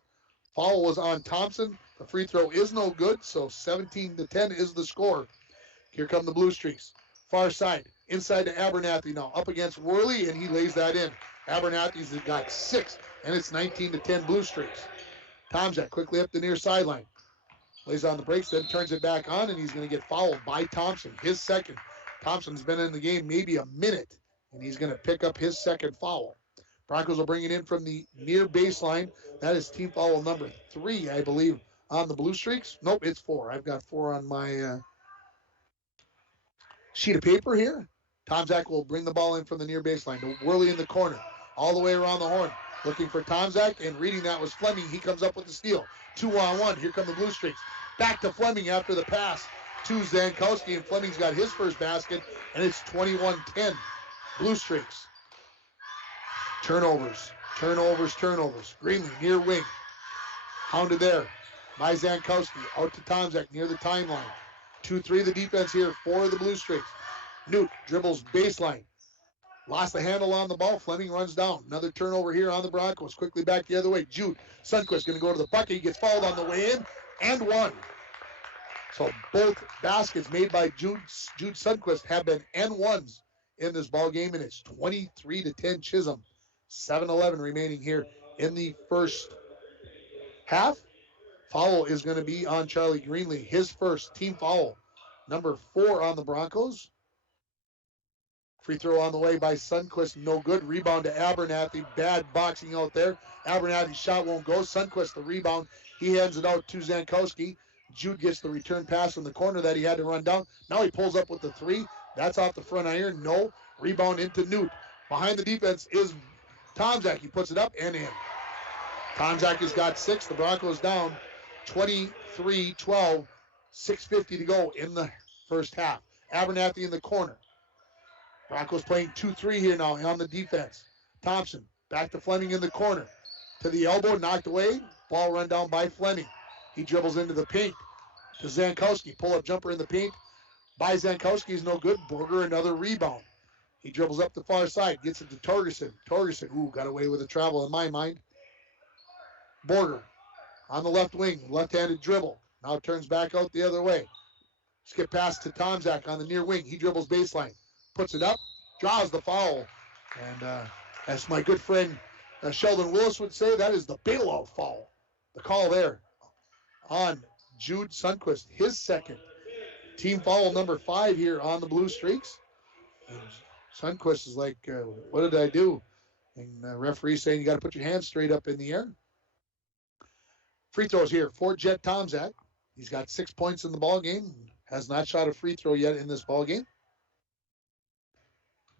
Foul was on Thompson. The free throw is no good, so 17-10 is the score. Here come the Blue Streaks. Far side, inside to Abernathy now, up against Worley, and he lays that in. Abernathy's got 6, and it's 19-10 Blue Streaks. Tomczak quickly up the near sideline. Lays on the brakes, then turns it back on, and he's going to get fouled by Thompson, his second. Thompson's been in the game maybe a minute, and he's going to pick up his second foul. Broncos will bring it in from the near baseline. That is team foul number 3, I believe, on the Blue Streaks. Nope, it's 4. I've got 4 on my sheet of paper here. Tomczak will bring the ball in from the near baseline to Worley in the corner, all the way around the horn. Looking for Tomczak, and reading that was Fleming. He comes up with the steal. 2-on-1. Here come the Blue Streaks. Back to Fleming after the pass to Zankowski, and Fleming's got his first basket, and it's 21-10. Blue Streaks. Turnovers. Greenlee near wing. Hounded there by Zankowski. Out to Tomczak near the timeline. 2-3 the defense here for the Blue Streaks. Newt dribbles baseline. Lost the handle on the ball. Fleming runs down. Another turnover here on the Broncos. Quickly back the other way. Jude Sundquist going to go to the bucket. He gets fouled on the way in and one. So both baskets made by Jude Sundquist have been N1s in this ball game, and it's 23-10 Chisholm. 7:11 remaining here in the first half. Foul is going to be on Charlie Greenlee. His first team foul. Number 4 on the Broncos. Free throw on the way by Sundquist. No good. Rebound to Abernathy. Bad boxing out there. Abernathy's shot won't go. Sundquist the rebound. He hands it out to Zankowski. Jude gets the return pass in the corner that he had to run down. Now he pulls up with the 3. That's off the front iron. No. Rebound into Newt. Behind the defense is Tomczak. He puts it up and in. Tomczak has got 6. The Broncos down 23-12. 6:50 to go in the first half. Abernathy in the corner. Broncos playing 2-3 here now on the defense. Thompson back to Fleming in the corner. To the elbow, knocked away. Ball run down by Fleming. He dribbles into the paint to Zankowski. Pull-up jumper in the paint by Zankowski is no good. Borger another rebound. He dribbles up the far side. Gets it to Torgerson. Torgerson, got away with a travel in my mind. Borger on the left wing. Left-handed dribble. Now turns back out the other way. Skip pass to Tomczak on the near wing. He dribbles baseline. Puts it up. Draws the foul. And as my good friend Sheldon Willis would say, that is the bailout foul. The call there on Jude Sundquist. His second team foul number 5 here on the Blue Streaks. And Sundquist is like, what did I do? And the referee saying you got to put your hands straight up in the air. Free throws here for Jet Tomczak. He's got 6 points in the ball game. Has not shot a free throw yet in this ball game.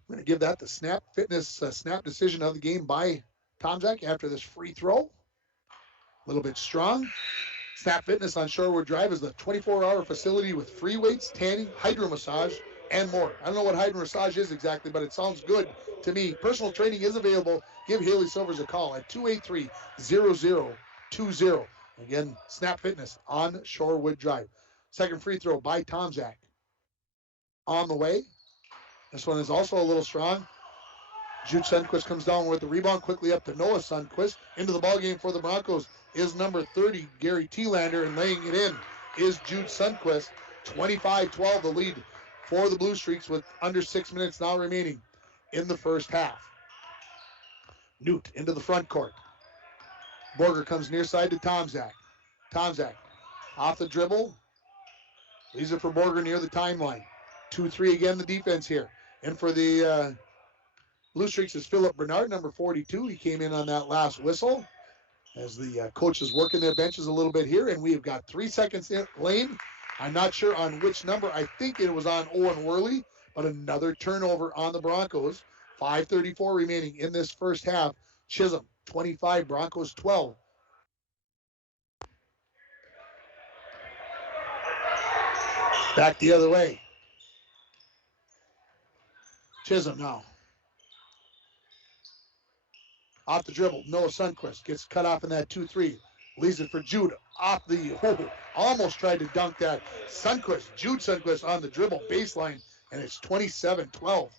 I'm going to give that the snap fitness snap decision of the game by Tomczak after this free throw. A little bit strong. Snap Fitness on Shorewood Drive is the 24-hour facility with free weights, tanning, hydro massage, and more. I don't know what hydro massage is exactly, but it sounds good to me. Personal training is available. Give Haley Silvers a call at 283-0020. Again, Snap Fitness on Shorewood Drive. Second free throw by Tomczak. On the way. This one is also a little strong. Jude Sundquist comes down with the rebound quickly up to Noah Sundquist. Into the ballgame for the Broncos is number 30, Gary Thielander, and laying it in is Jude Sundquist. 25-12 the lead for the Blue Streaks with under 6 minutes now remaining in the first half. Newt into the front court. Borger comes near side to Tomczak. Tomczak off the dribble. Leaves it for Borger near the timeline. 2-3 again the defense here. And for the Blue Streaks is Philip Bernard, number 42. He came in on that last whistle as the coach is working their benches a little bit here. And we have got 3 seconds in lane. I'm not sure on which number. I think it was on Owen Worley, but another turnover on the Broncos. 5:34 remaining in this first half. Chisholm 25, Broncos 12. Back the other way. Chisholm now. Off the dribble, Noah Sundquist gets cut off in that 2-3. Leaves it for Jude. Off the, almost tried to dunk that. Sundquist, Jude Sundquist on the dribble baseline, and it's 27-12.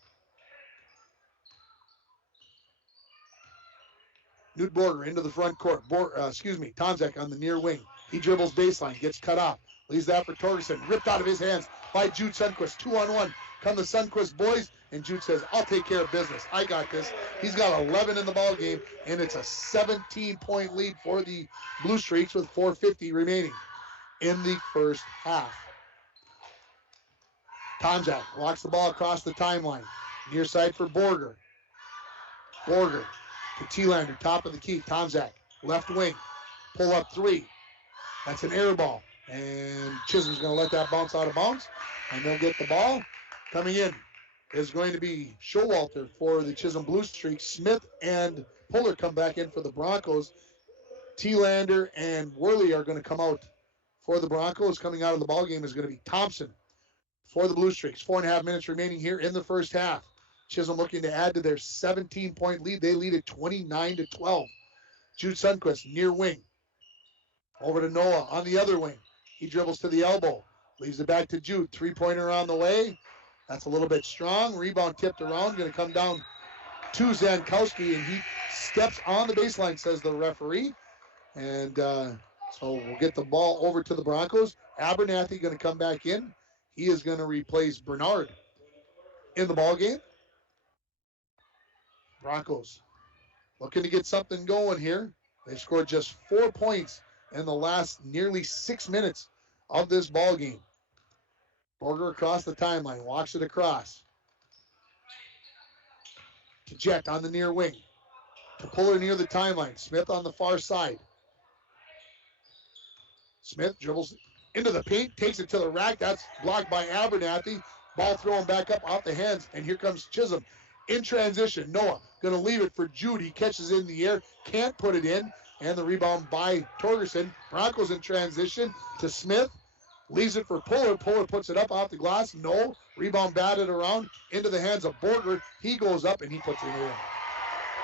Newt Borger into the front court. Tomczak on the near wing. He dribbles baseline, gets cut off. Leaves that for Torgerson. Ripped out of his hands by Jude Sundquist. 2-on-1. Come the Sundquist boys. And Jude says, I'll take care of business. I got this. He's got 11 in the ball game, and it's a 17-point lead for the Blue Streaks with 4:50 remaining in the first half. Tomczak walks the ball across the timeline. Near side for Borger. Borger to Thielander, top of the key. Tomczak, left wing. Pull up 3. That's an air ball. And Chisholm's going to let that bounce out of bounds. And they'll get the ball. Coming in is going to be Showalter for the Chisholm Blue Streaks. Smith and Puller come back in for the Broncos. Thielander and Worley are going to come out for the Broncos. Coming out of the ballgame is going to be Thompson for the Blue Streaks. 4.5 minutes remaining here in the first half. Chisholm looking to add to their 17-point lead. They lead at 29-12. Jude Sundquist, near wing. Over to Noah on the other wing. He dribbles to the elbow. Leaves it back to Jude. 3-pointer on the way. That's a little bit strong. Rebound tipped around. Going to come down to Zankowski, and he steps on the baseline, says the referee. And so we'll get the ball over to the Broncos. Abernathy going to come back in. He is going to replace Bernard in the ball game. Broncos looking to get something going here. They've scored just 4 points in the last nearly 6 minutes of this ball game. Borger across the timeline, walks it across. To Jet on the near wing. To Puller near the timeline. Smith on the far side. Smith dribbles into the paint, takes it to the rack. That's blocked by Abernathy. Ball thrown back up off the hands, and here comes Chisholm. In transition, Noah going to leave it for Jude. He catches it in the air, can't put it in, and the rebound by Torgerson. Broncos in transition to Smith. Leaves it for Puller. Puller puts it up off the glass. No. Rebound batted around into the hands of Borger. He goes up and he puts it in.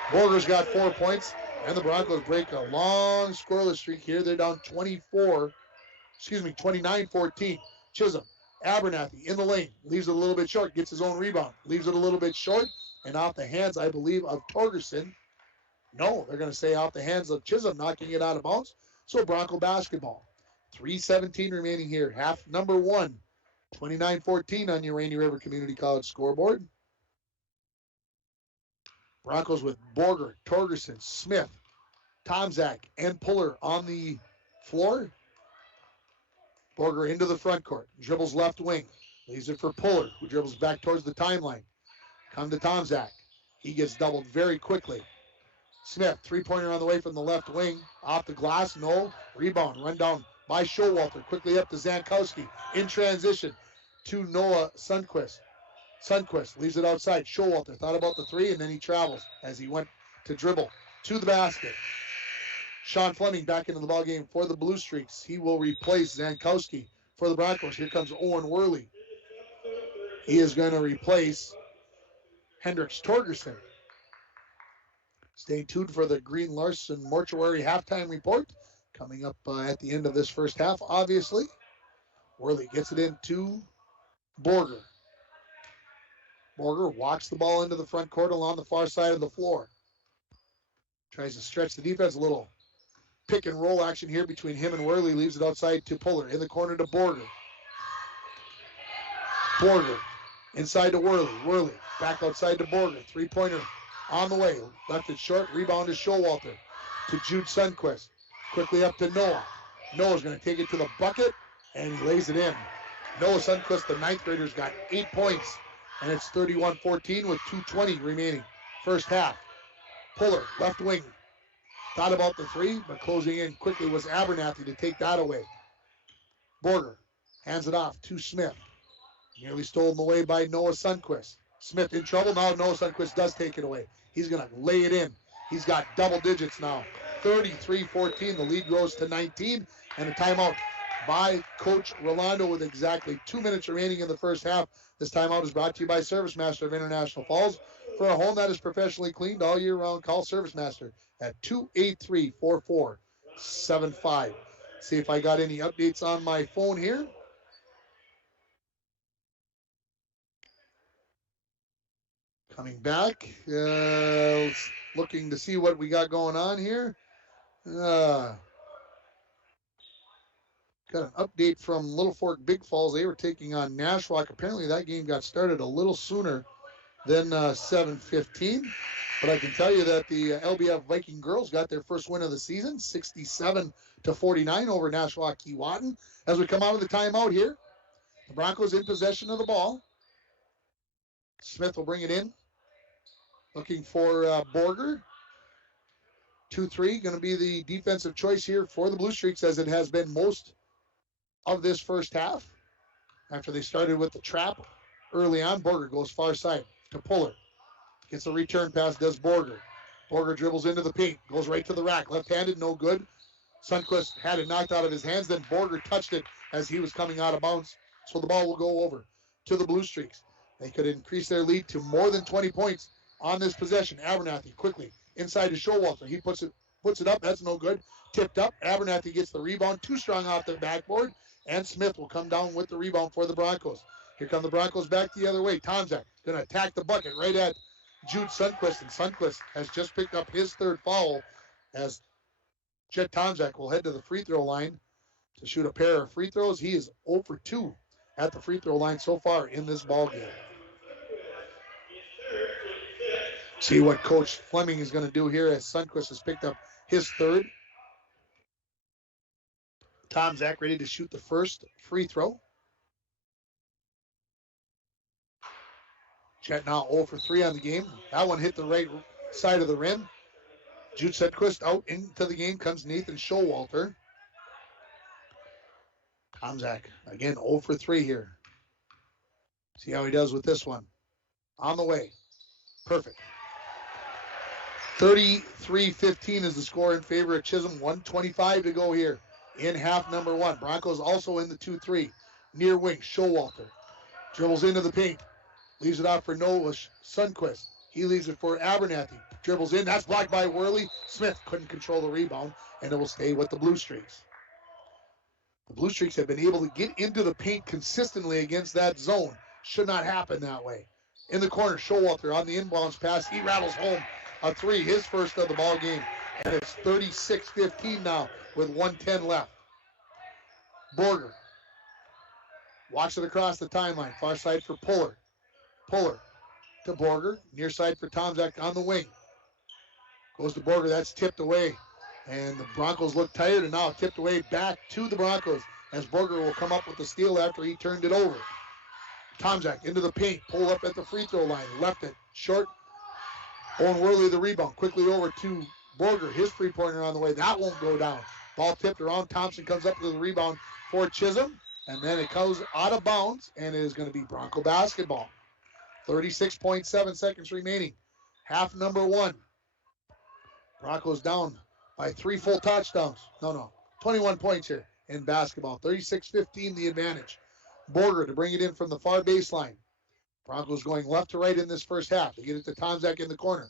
Borger's got 4 points, and the Broncos break a long scoreless streak here. They're down 29-14. Chisholm, Abernathy in the lane. Leaves it a little bit short. Gets his own rebound. Leaves it a little bit short. And off the hands, I believe, of Torgerson. No, they're going to say off the hands of Chisholm, knocking it out of bounds. So Bronco basketball. 3:17 remaining here. Half number 1. 29-14 on your Rainy River Community College scoreboard. Broncos with Borger, Torgerson, Smith, Tomzak, and Puller on the floor. Borger into the front court. Dribbles left wing. Leaves it for Puller, who dribbles back towards the timeline. Come to Tomzak. He gets doubled very quickly. Smith, three-pointer on the way from the left wing. Off the glass, no. Rebound, run down by Showalter. Quickly up to Zankowski. In transition to Noah Sundquist. Sundquist leaves it outside. Showalter thought about the three, and then he travels as he went to dribble to the basket. Sean Fleming back into the ballgame for the Blue Streaks. He will replace Zankowski for the Broncos. Here comes Owen Worley. He is going to replace Hendricks Torgerson. Stay tuned for the Green Larson Mortuary halftime report coming up at the end of this first half, obviously. Worley gets it into Borger. Borger walks the ball into the front court along the far side of the floor. Tries to stretch the defense a little. Pick and roll action here between him and Worley. Leaves it outside to Puller. In the corner to Borger. Borger inside to Worley. Worley back outside to Borger. Three-pointer on the way. Left it short. Rebound to Showalter. To Jude Sundquist. Quickly up to Noah. Noah's going to take it to the bucket, and he lays it in. Noah Sundquist, the ninth grader's got 8 points, and it's 31-14 with 2:20 remaining. First half. Puller, left wing. Thought about the three, but closing in quickly was Abernathy to take that away. Borger hands it off to Smith. Nearly stolen away by Noah Sundquist. Smith in trouble. Now Noah Sundquist does take it away. He's going to lay it in. He's got double digits now. 33-14. The lead grows to 19. And a timeout by Coach Rolando with exactly 2 minutes remaining in the first half. This timeout is brought to you by Service Master of International Falls. For a home that is professionally cleaned all year round, call Service Master at 283-4475. See if I got any updates on my phone here. Coming back, looking to see what we got going on here. Got an update from Little Fork Big Falls. They were taking on Nashwauk. Apparently that game got started a little sooner than 7:15. But I can tell you that the LBF Viking girls got their first win of the season, 67-49 over Nashwauk Keewatin. As we come out of the timeout here, the Broncos in possession of the ball. Smith will bring it in. Looking for Borger. 2-3, going to be the defensive choice here for the Blue Streaks, as it has been most of this first half. After they started with the trap early on, Borger goes far side to Puller. Gets a return pass, does Borger. Borger dribbles into the paint, goes right to the rack. Left-handed, no good. Sundquist had it knocked out of his hands, then Borger touched it as he was coming out of bounds. So the ball will go over to the Blue Streaks. They could increase their lead to more than 20 points on this possession. Abernathy quickly inside to Showalter. He puts it up. That's no good. Tipped up. Abernathy gets the rebound. Too strong off the backboard. And Smith will come down with the rebound for the Broncos. Here come the Broncos back the other way. Tomzak going to attack the bucket right at Jude Sundquist. And Sundquist has just picked up his third foul as Jet Tomzak will head to the free throw line to shoot a pair of free throws. He is 0 for 2 at the free throw line so far in this ball game. See what Coach Fleming is going to do here as Sundquist has picked up his third. Tomczak ready to shoot the first free throw. Jet now 0 for 3 on the game. That one hit the right side of the rim. Jude Sundquist out into the game comes Nathan Showalter. Tomczak again 0 for 3 here. See how he does with this one. On the way. Perfect. 33-15 is the score in favor of Chisholm. 1:25 to go here in half number one. Broncos also in the 2-3. Near wing, Showalter. Dribbles into the paint. Leaves it out for Noah Sundquist. He leaves it for Abernathy. Dribbles in. That's blocked by Worley. Smith couldn't control the rebound, and it will stay with the Blue Streaks. The Blue Streaks have been able to get into the paint consistently against that zone. Should not happen that way. In the corner, Showalter on the inbounds pass. He rattles home a three, his first of the ball game. And it's 36-15 now with 1:10 left. Borger. Walks it across the timeline. Far side for Puller. Puller to Borger. Near side for Tomczak on the wing. Goes to Borger. That's tipped away. And the Broncos look tired, and now tipped away back to the Broncos as Borger will come up with the steal after he turned it over. Tomczak into the paint. Pull up at the free throw line. Left it short. Owen Worley the rebound. Quickly over to Borger. His three-pointer on the way. That won't go down. Ball tipped around. Thompson comes up to the rebound for Chisholm. And then it goes out of bounds, and it is going to be Bronco basketball. 36.7 seconds remaining. Half number one. Broncos down by 3 full touchdowns. 21 points here in basketball. 36-15 the advantage. Borger to bring it in from the far baseline. Broncos going left to right in this first half. They get it to Tomczak in the corner.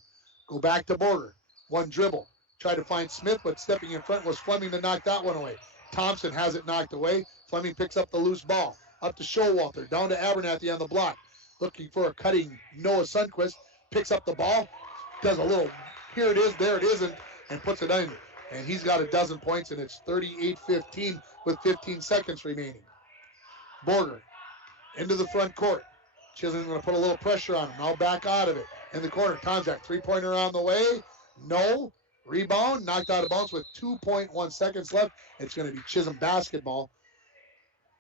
Go back to Borger. One dribble. Try to find Smith, but stepping in front was Fleming to knock that one away. Thompson has it knocked away. Fleming picks up the loose ball. Up to Showalter. Down to Abernathy on the block. Looking for a cutting Noah Sundquist. Picks up the ball. Does a little, here it is, there it isn't, and puts it in. And he's got a dozen points, and it's 38-15 with 15 seconds remaining. Borger into the front court. Chisholm going to put a little pressure on him. Now back out of it. In the corner, Tomczak, three-pointer on the way. No. Rebound, knocked out of bounds with 2.1 seconds left. It's going to be Chisholm basketball.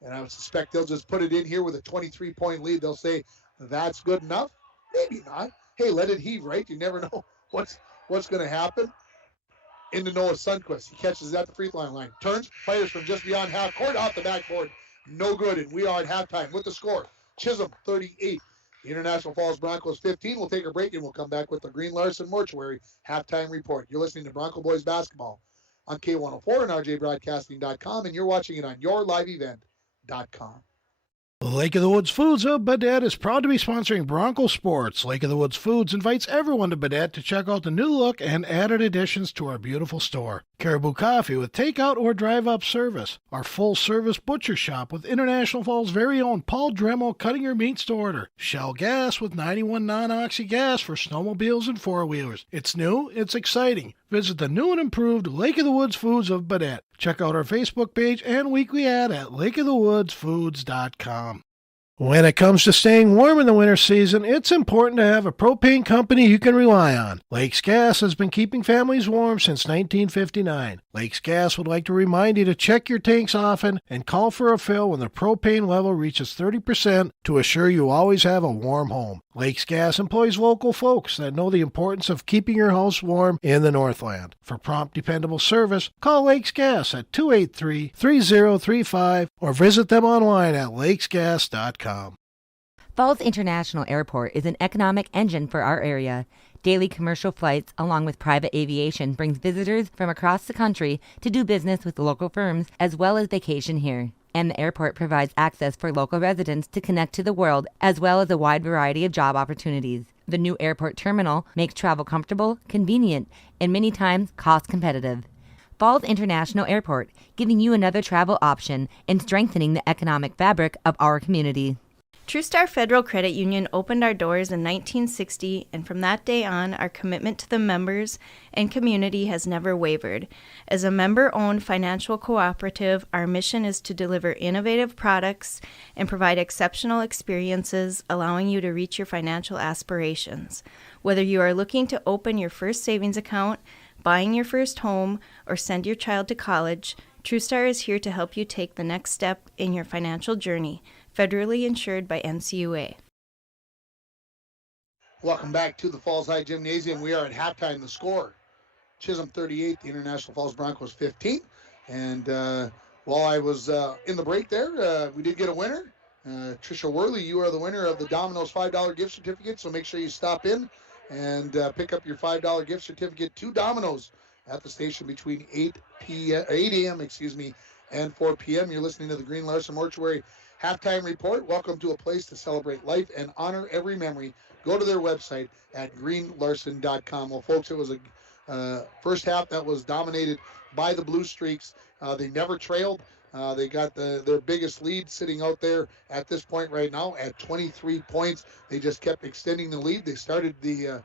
And I would suspect they'll just put it in here with a 23-point lead. They'll say, that's good enough. Maybe not. Hey, let it heave, right? You never know what's going to happen. Into Noah Sundquist. He catches it at the free throw line. Turns, fires from just beyond half court, off the backboard. No good, and we are at halftime with the score. Chisholm 38. The International Falls Broncos 15. We'll take a break, and we'll come back with the Green Larson Mortuary halftime report. You're listening to Bronco Boys Basketball on K104 and RJBroadcasting.com, and you're watching it on YourLiveEvent.com. Lake of the Woods Foods of Baudette is proud to be sponsoring Bronco Sports. Lake of the Woods Foods invites everyone to Baudette to check out the new look and added additions to our beautiful store. Caribou Coffee with takeout or drive-up service. Our full-service butcher shop with International Falls' very own Paul Dremel cutting your meats to order. Shell Gas with 91 non-oxy gas for snowmobiles and four-wheelers. It's new, it's exciting. Visit the new and improved Lake of the Woods Foods of Baudette. Check out our Facebook page and weekly ad at lakeofthewoodsfoods.com. When it comes to staying warm in the winter season, it's important to have a propane company you can rely on. Lakes Gas has been keeping families warm since 1959. Lakes Gas would like to remind you to check your tanks often and call for a fill when the propane level reaches 30% to assure you always have a warm home. Lakes Gas employs local folks that know the importance of keeping your house warm in the Northland. For prompt, dependable service, call Lakes Gas at 283-3035 or visit them online at lakesgas.com. Falls International Airport is an economic engine for our area. Daily commercial flights, along with private aviation, brings visitors from across the country to do business with local firms as well as vacation here. And the airport provides access for local residents to connect to the world as well as a wide variety of job opportunities. The new airport terminal makes travel comfortable, convenient, and many times cost competitive. Falls International Airport, giving you another travel option and strengthening the economic fabric of our community. TrueStar Federal Credit Union opened our doors in 1960, and from that day on, our commitment to the members and community has never wavered. As a member-owned financial cooperative, our mission is to deliver innovative products and provide exceptional experiences, allowing you to reach your financial aspirations. Whether you are looking to open your first savings account, buying your first home, or send your child to college, TrueStar is here to help you take the next step in your financial journey. Federally insured by NCUA. Welcome back to the Falls High Gymnasium. We are at halftime. The score, Chisholm 38, the International Falls Broncos 15. And while I was in the break there, we did get a winner. Tricia Worley, you are the winner of the Domino's $5 gift certificate, so make sure you stop in and pick up your $5 gift certificate to Domino's at the station between 8 a.m. and 4 p.m. You're listening to the Green Larson Mortuary Halftime Report. Welcome to a place to celebrate life and honor every memory. Go to their website at greenlarson.com. Well, folks, it was a first half that was dominated by the Blue Streaks. They never trailed. They got their biggest lead sitting out there at this point right now at 23 points. They just kept extending the lead. They started the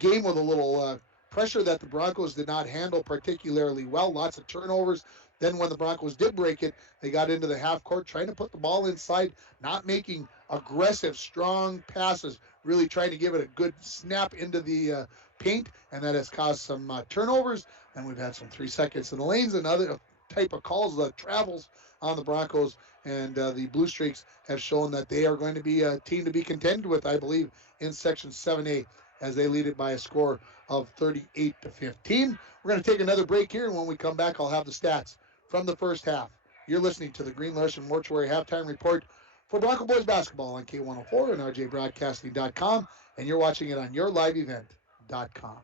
game with a little pressure that the Broncos did not handle particularly well. Lots of turnovers. Then when the Broncos did break it, they got into the half court trying to put the ball inside, not making aggressive, strong passes, really trying to give it a good snap into the paint, and that has caused some turnovers. And we've had some 3 seconds in the lanes and other type of calls, travels on the Broncos. And the Blue Streaks have shown that they are going to be a team to be contended with, I believe, in Section 7A as they lead it by a score of 38-15. We're going to take another break here, and when we come back, I'll have the stats from the first half. You're listening to the Green Larson Mortuary Halftime Report for Bronco Boys Basketball on K104 and RJBroadcasting.com, and you're watching it on yourliveevent.com.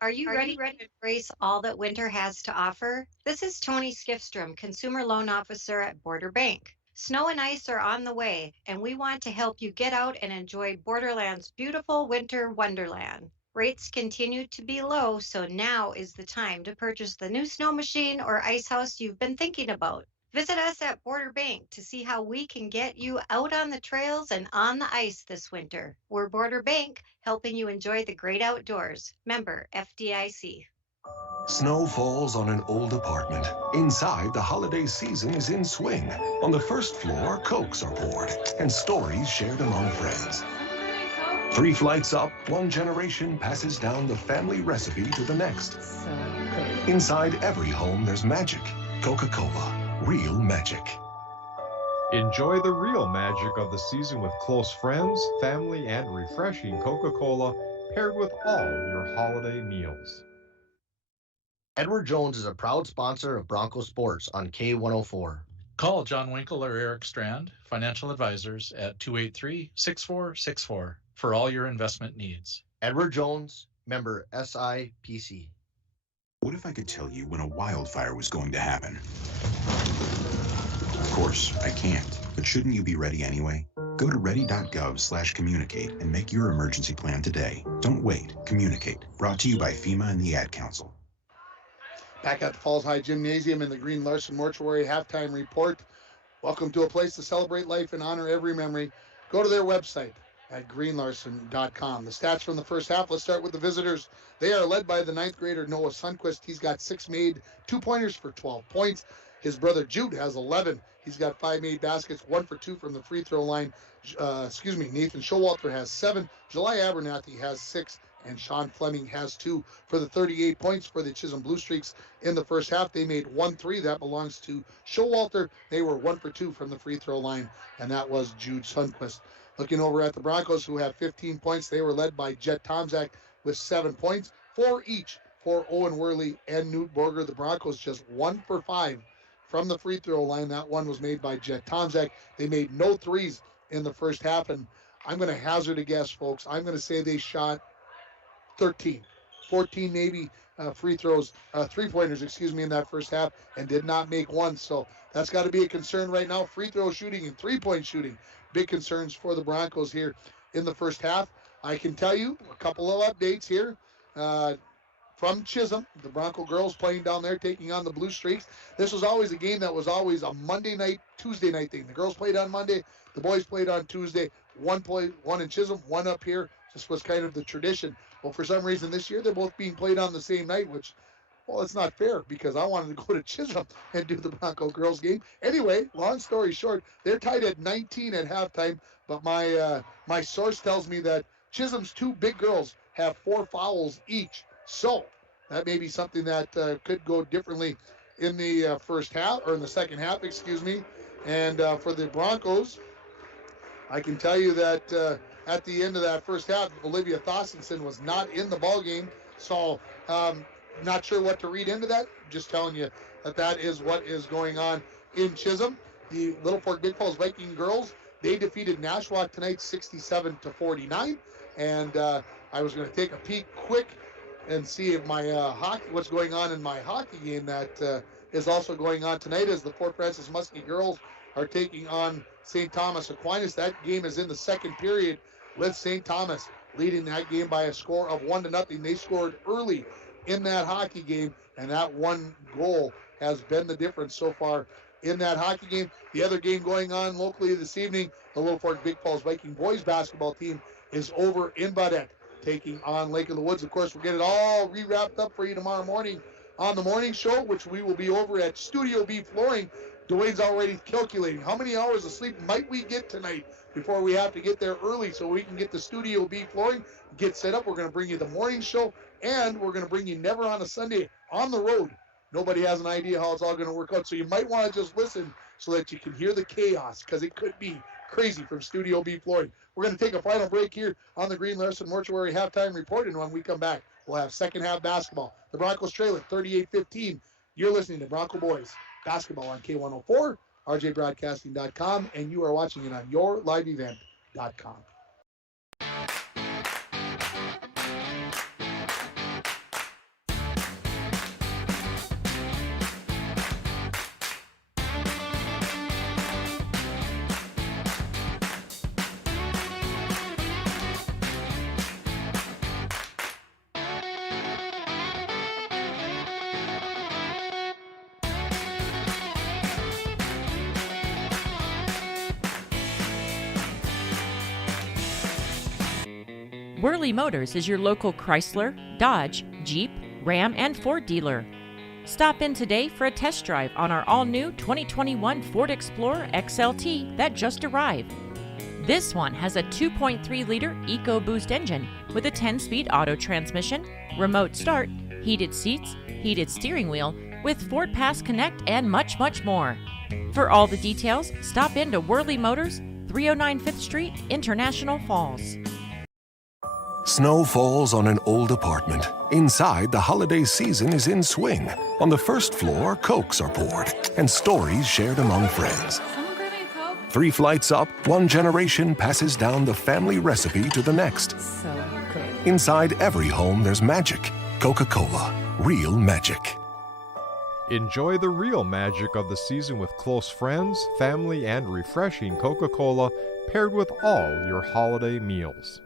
Are you ready to embrace all that winter has to offer? This is Tony Skifstrom, Consumer Loan Officer at Border Bank. Snow and ice are on the way, and we want to help you get out and enjoy Borderland's beautiful winter wonderland. Rates continue to be low, so now is the time to purchase the new snow machine or ice house you've been thinking about. Visit us at Border Bank to see how we can get you out on the trails and on the ice this winter. We're Border Bank, helping you enjoy the great outdoors. Member FDIC. Snow falls on an old apartment. Inside, the holiday season is in swing. On the first floor, Cokes are poured and stories shared among friends. 3 flights up, one generation passes down the family recipe to the next. Inside every home, there's magic. Coca-Cola, real magic. Enjoy the real magic of the season with close friends, family, and refreshing Coca-Cola paired with all your holiday meals. Edward Jones is a proud sponsor of Bronco Sports on K104. Call John Winkle or Eric Strand, financial advisors, at 283-6464 for all your investment needs. Edward Jones, member SIPC. What if I could tell you when a wildfire was going to happen? Of course, I can't, but shouldn't you be ready anyway? Go to ready.gov/communicate and make your emergency plan today. Don't wait. Communicate. Brought to you by FEMA and the Ad Council. Back at the Falls High Gymnasium in the Green Larson Mortuary Halftime Report. Welcome to a place to celebrate life and honor every memory. Go to their website at greenlarson.com. The stats from the first half, let's start with the visitors. They are led by the 9th grader Noah Sundquist. He's got 6 made 2-pointers for 12 points. His brother Jude has 11. He's got 5 made baskets, 1 for 2 from the free throw line. Nathan Showalter has 7. July Abernathy has 6. And Sean Fleming has 2 for the 38 points for the Chisholm Blue Streaks in the first half. They made 1 3. That belongs to Showalter. They were 1 for 2 from the free throw line, and that was Jude Sundquist. Looking over at the Broncos, who have 15 points, they were led by Jet Tomzak with 7 points, 4 each for Owen Worley and Newt Borger. The Broncos just 1 for 5 from the free throw line. That one was made by Jet Tomzak. They made no threes in the first half, and I'm going to hazard a guess, folks. I'm going to say they shot 13, 14 maybe free throws, 3-pointers, in that first half, and did not make one. So that's got to be a concern right now. Free throw shooting and 3-point shooting, big concerns for the Broncos here in the first half. I can tell you a couple of updates here. from Chisholm. The Bronco girls playing down there, taking on the Blue Streaks. This was always a game that was always a Monday night, Tuesday night thing. The girls played on Monday, the boys played on Tuesday. One in Chisholm, one up here. This was kind of the tradition. Well, for some reason this year, they're both being played on the same night, which, well, it's not fair because I wanted to go to Chisholm and do the Bronco girls game. Anyway, long story short, they're tied at 19 at halftime, but my source tells me that Chisholm's two big girls have 4 fouls each. So that may be something that could go differently in the first half, or in the second half, excuse me. And for the Broncos, I can tell you that at the end of that first half, Olivia Thossenson was not in the ball game. So not sure what to read into that. Just telling you that is what is going on in Chisholm. The Little Fork Big Falls Viking girls, they defeated Nashwauk tonight 67-49. And I was going to take a peek quick and see if my what's going on in my hockey game that is also going on tonight, as the Fort Francis Muskie girls are taking on St. Thomas Aquinas. That game is in the second period with St. Thomas leading that game by a score of 1-0. They scored early in that hockey game, and that one goal has been the difference so far in that hockey game. The other game going on locally this evening, the Little Fork Big Falls Viking boys basketball team is over in Baudette, taking on Lake of the Woods. Of course, we'll get it all re-wrapped up for you tomorrow morning on the morning show, which we will be over at Studio B Flooring. Dwayne's already calculating how many hours of sleep might we get tonight before we have to get there early so we can get the Studio B Flooring, get set up. We're going to bring you the morning show, and we're going to bring you Never on a Sunday on the road. Nobody has an idea how it's all going to work out, so you might want to just listen so that you can hear the chaos, because it could be crazy from Studio B Flooring. We're going to take a final break here on the Green Larson Mortuary halftime report, and when we come back, we'll have second half basketball. The Broncos trail at 38-15. You're listening to Bronco Boys Basketball on K104, rjbroadcasting.com, and you are watching it on yourliveevent.com. Worley Motors is your local Chrysler, Dodge, Jeep, Ram, and Ford dealer. Stop in today for a test drive on our all-new 2021 Ford Explorer XLT that just arrived. This one has a 2.3-liter EcoBoost engine with a 10-speed auto transmission, remote start, heated seats, heated steering wheel, with Ford Pass Connect, and much, much more. For all the details, stop in to Worley Motors, 309 5th Street, International Falls. Snow falls on an old apartment. Inside, the holiday season is in swing. On the first floor, Cokes are poured and stories shared among friends. Someone grab me a Coke? 3 flights up, one generation passes down the family recipe to the next. So good. Inside every home, there's magic. Coca-Cola, real magic. Enjoy the real magic of the season with close friends, family, and refreshing Coca-Cola paired with all your holiday meals.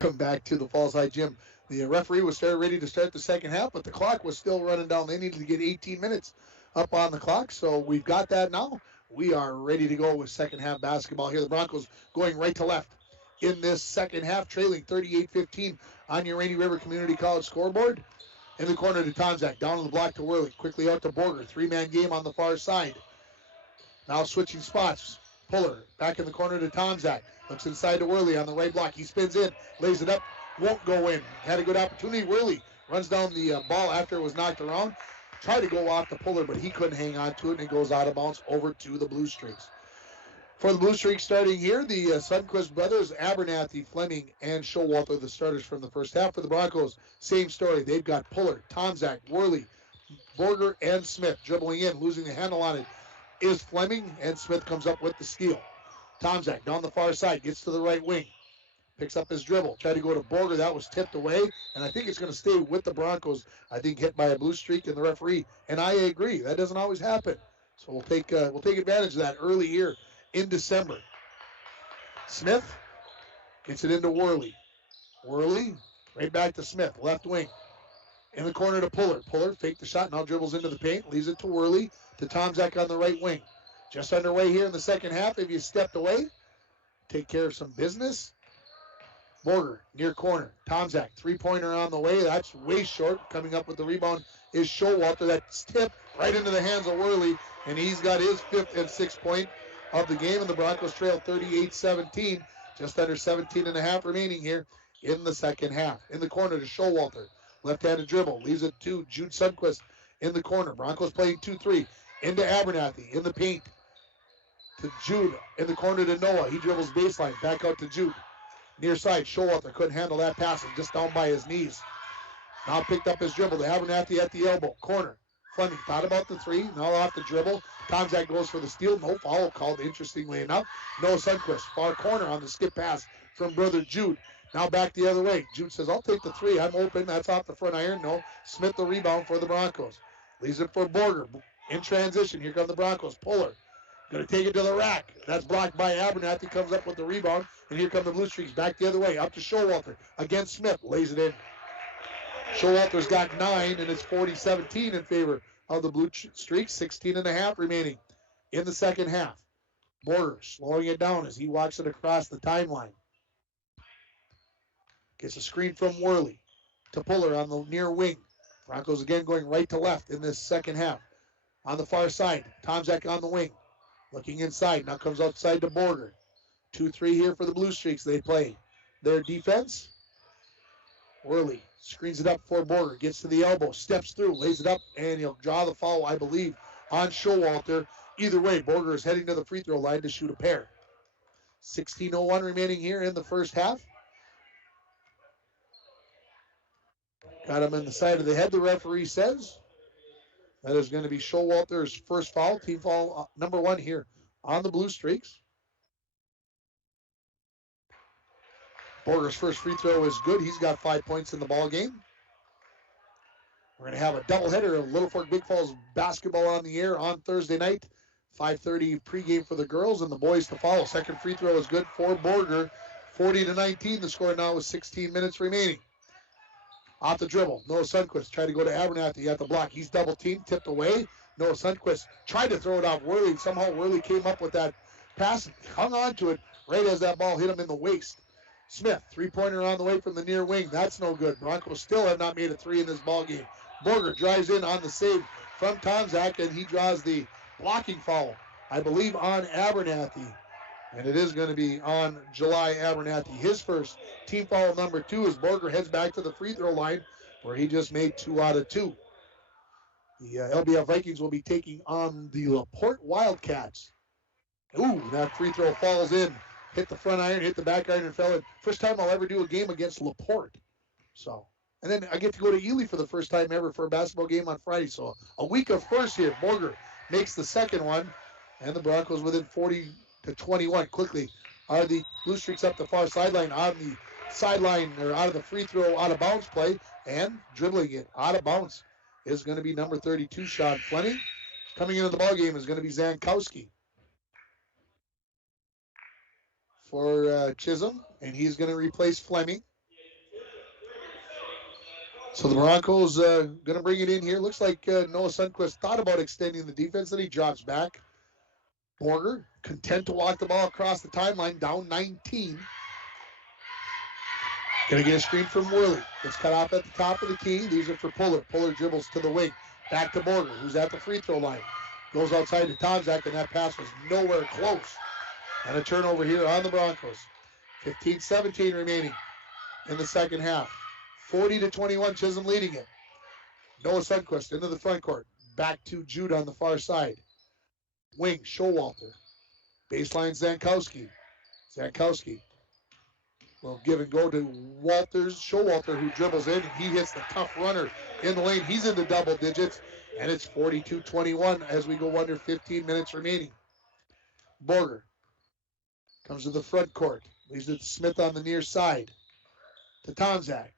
Come back to the Falls High Gym. The referee was ready to start the second half, but the clock was still running down. They needed to get 18 minutes up on the clock, so we've got that now. We are ready to go with second half basketball here. The Broncos going right to left in this second half, trailing 38-15 on your Rainy River Community College scoreboard. In the corner to Tomzak, down on the block to Worley, quickly out to Borger. 3-man game on the far side. Now switching spots. Puller back in the corner to Tomzak. Looks inside to Worley on the right block. He spins in, lays it up, won't go in. Had a good opportunity. Worley runs down the ball after it was knocked around. Tried to go off the Puller, but he couldn't hang on to it, and it goes out of bounds over to the Blue Streaks. For the Blue Streaks starting here, the Sundquist brothers, Abernathy, Fleming, and Showalter, the starters from the first half. For the Broncos, same story. They've got Puller, Tomzak, Worley, Borger, and Smith dribbling in, losing the handle on it is Fleming, and Smith comes up with the steal. Tomzak down the far side, gets to the right wing, picks up his dribble, tried to go to Borger, that was tipped away, and I think it's going to stay with the Broncos. I think hit by a Blue Streak and the referee, and I agree, that doesn't always happen. So we'll take advantage of that early here in December. Smith gets it into Worley. Worley right back to Smith, left wing. In the corner to Puller. Puller faked the shot, now dribbles into the paint, leaves it to Worley, to Tomczak on the right wing. Just underway here in the second half. If you stepped away, take care of some business. Borger, near corner. Tomczak, three-pointer on the way. That's way short. Coming up with the rebound is Showalter. That's tipped right into the hands of Worley, and he's got his fifth and sixth point of the game, and the Broncos trail 38-17. Just under 17 and a half remaining here in the second half. In the corner to Showalter. Left-handed dribble. Leaves it to Jude Sundquist in the corner. Broncos playing 2-3. Into Abernathy in the paint. To Jude in the corner to Noah. He dribbles baseline. Back out to Jude. Near side, Showalter couldn't handle that pass. Just down by his knees. Now picked up his dribble to Abernathy at the elbow. Corner. Fleming thought about the three. Now off the dribble. Tomczak goes for the steal. No foul called, interestingly enough. Noah Sundquist, far corner on the skip pass from brother Jude. Now back the other way. Jude says, I'll take the three. I'm open. That's off the front iron. No. Smith the rebound for the Broncos. Leaves it for Borger. In transition. Here come the Broncos. Puller. Going to take it to the rack. That's blocked by Abernathy. Comes up with the rebound. And here come the Blue Streaks back the other way. Up to Showalter. Against Smith. Lays it in. Showalter's got 9, and it's 40-17 in favor of the Blue Streaks. 16 and a half remaining in the second half. Borger slowing it down as he walks it across the timeline. Gets a screen from Worley to Puller on the near wing. Broncos again going right to left in this second half. On the far side, Tomczak on the wing. Looking inside, now comes outside to Borger. 2-3 here for the Blue Streaks. They play their defense. Worley screens it up for Borger. Gets to the elbow, steps through, lays it up, and he'll draw the foul, I believe, on Showalter. Either way, Borger is heading to the free throw line to shoot a pair. 16:01 remaining here in the first half. Got him in the side of the head, the referee says. That is going to be Showalter's first foul, team foul number 1 here on the Blue Streaks. Borger's first free throw is good. He's got 5 points in the ball game. We're going to have a doubleheader of Little Fork Big Falls basketball on the air on Thursday night. 5:30 pregame for the girls and the boys to follow. Second free throw is good for Borger. 40-19. The score now is 16 minutes remaining. Off the dribble, Noah Sundquist tried to go to Abernathy at the block. He's double teamed, tipped away. Noah Sundquist tried to throw it off Worley. Somehow Worley came up with that pass, hung on to it right as that ball hit him in the waist. Smith, three-pointer on the way from the near wing. That's no good. Broncos still have not made a three in this ball game. Borger drives in on the save from Tomczak, and he draws the blocking foul, I believe, on Abernathy. And it is going to be on July Abernathy. His first team foul number 2 as Borger heads back to the free throw line where he just made 2 out of 2. The LBF Vikings will be taking on the LaPorte Wildcats. Ooh, that free throw falls in. Hit the front iron, hit the back iron, and fell in. First time I'll ever do a game against LaPorte. So, and then I get to go to Ely for the first time ever for a basketball game on Friday. So a week of first here. Borger makes the second one, and the Broncos within 40-21 quickly are the Blue Streaks up the far sideline on the sideline or out of the free throw out of bounds play, and dribbling it out of bounds is going to be number 32 Sean Fleming. Coming into the ball game is going to be Zankowski for Chisholm, and he's going to replace Fleming. So the Broncos going to bring it in here. Looks like Noah Sundquist thought about extending the defense, then he drops back. Borger, content to walk the ball across the timeline, down 19. Going to get a screen from Worley. It's cut off at the top of the key. These are for Puller. Puller dribbles to the wing. Back to Borger, who's at the free throw line. Goes outside to Tomczak, and that pass was nowhere close. And a turnover here on the Broncos. 15-17 remaining in the second half. 40-21, Chisholm leading it. Noah Sundquist into the front court. Back to Jude on the far side. Wing, Showalter. Baseline, Zankowski. Zankowski will give and go to Showalter, who dribbles in. He hits the tough runner in the lane. He's into double digits, and it's 42-21 as we go under 15 minutes remaining. Borger comes to the front court. Leaves it to Smith on the near side. To Tomczak.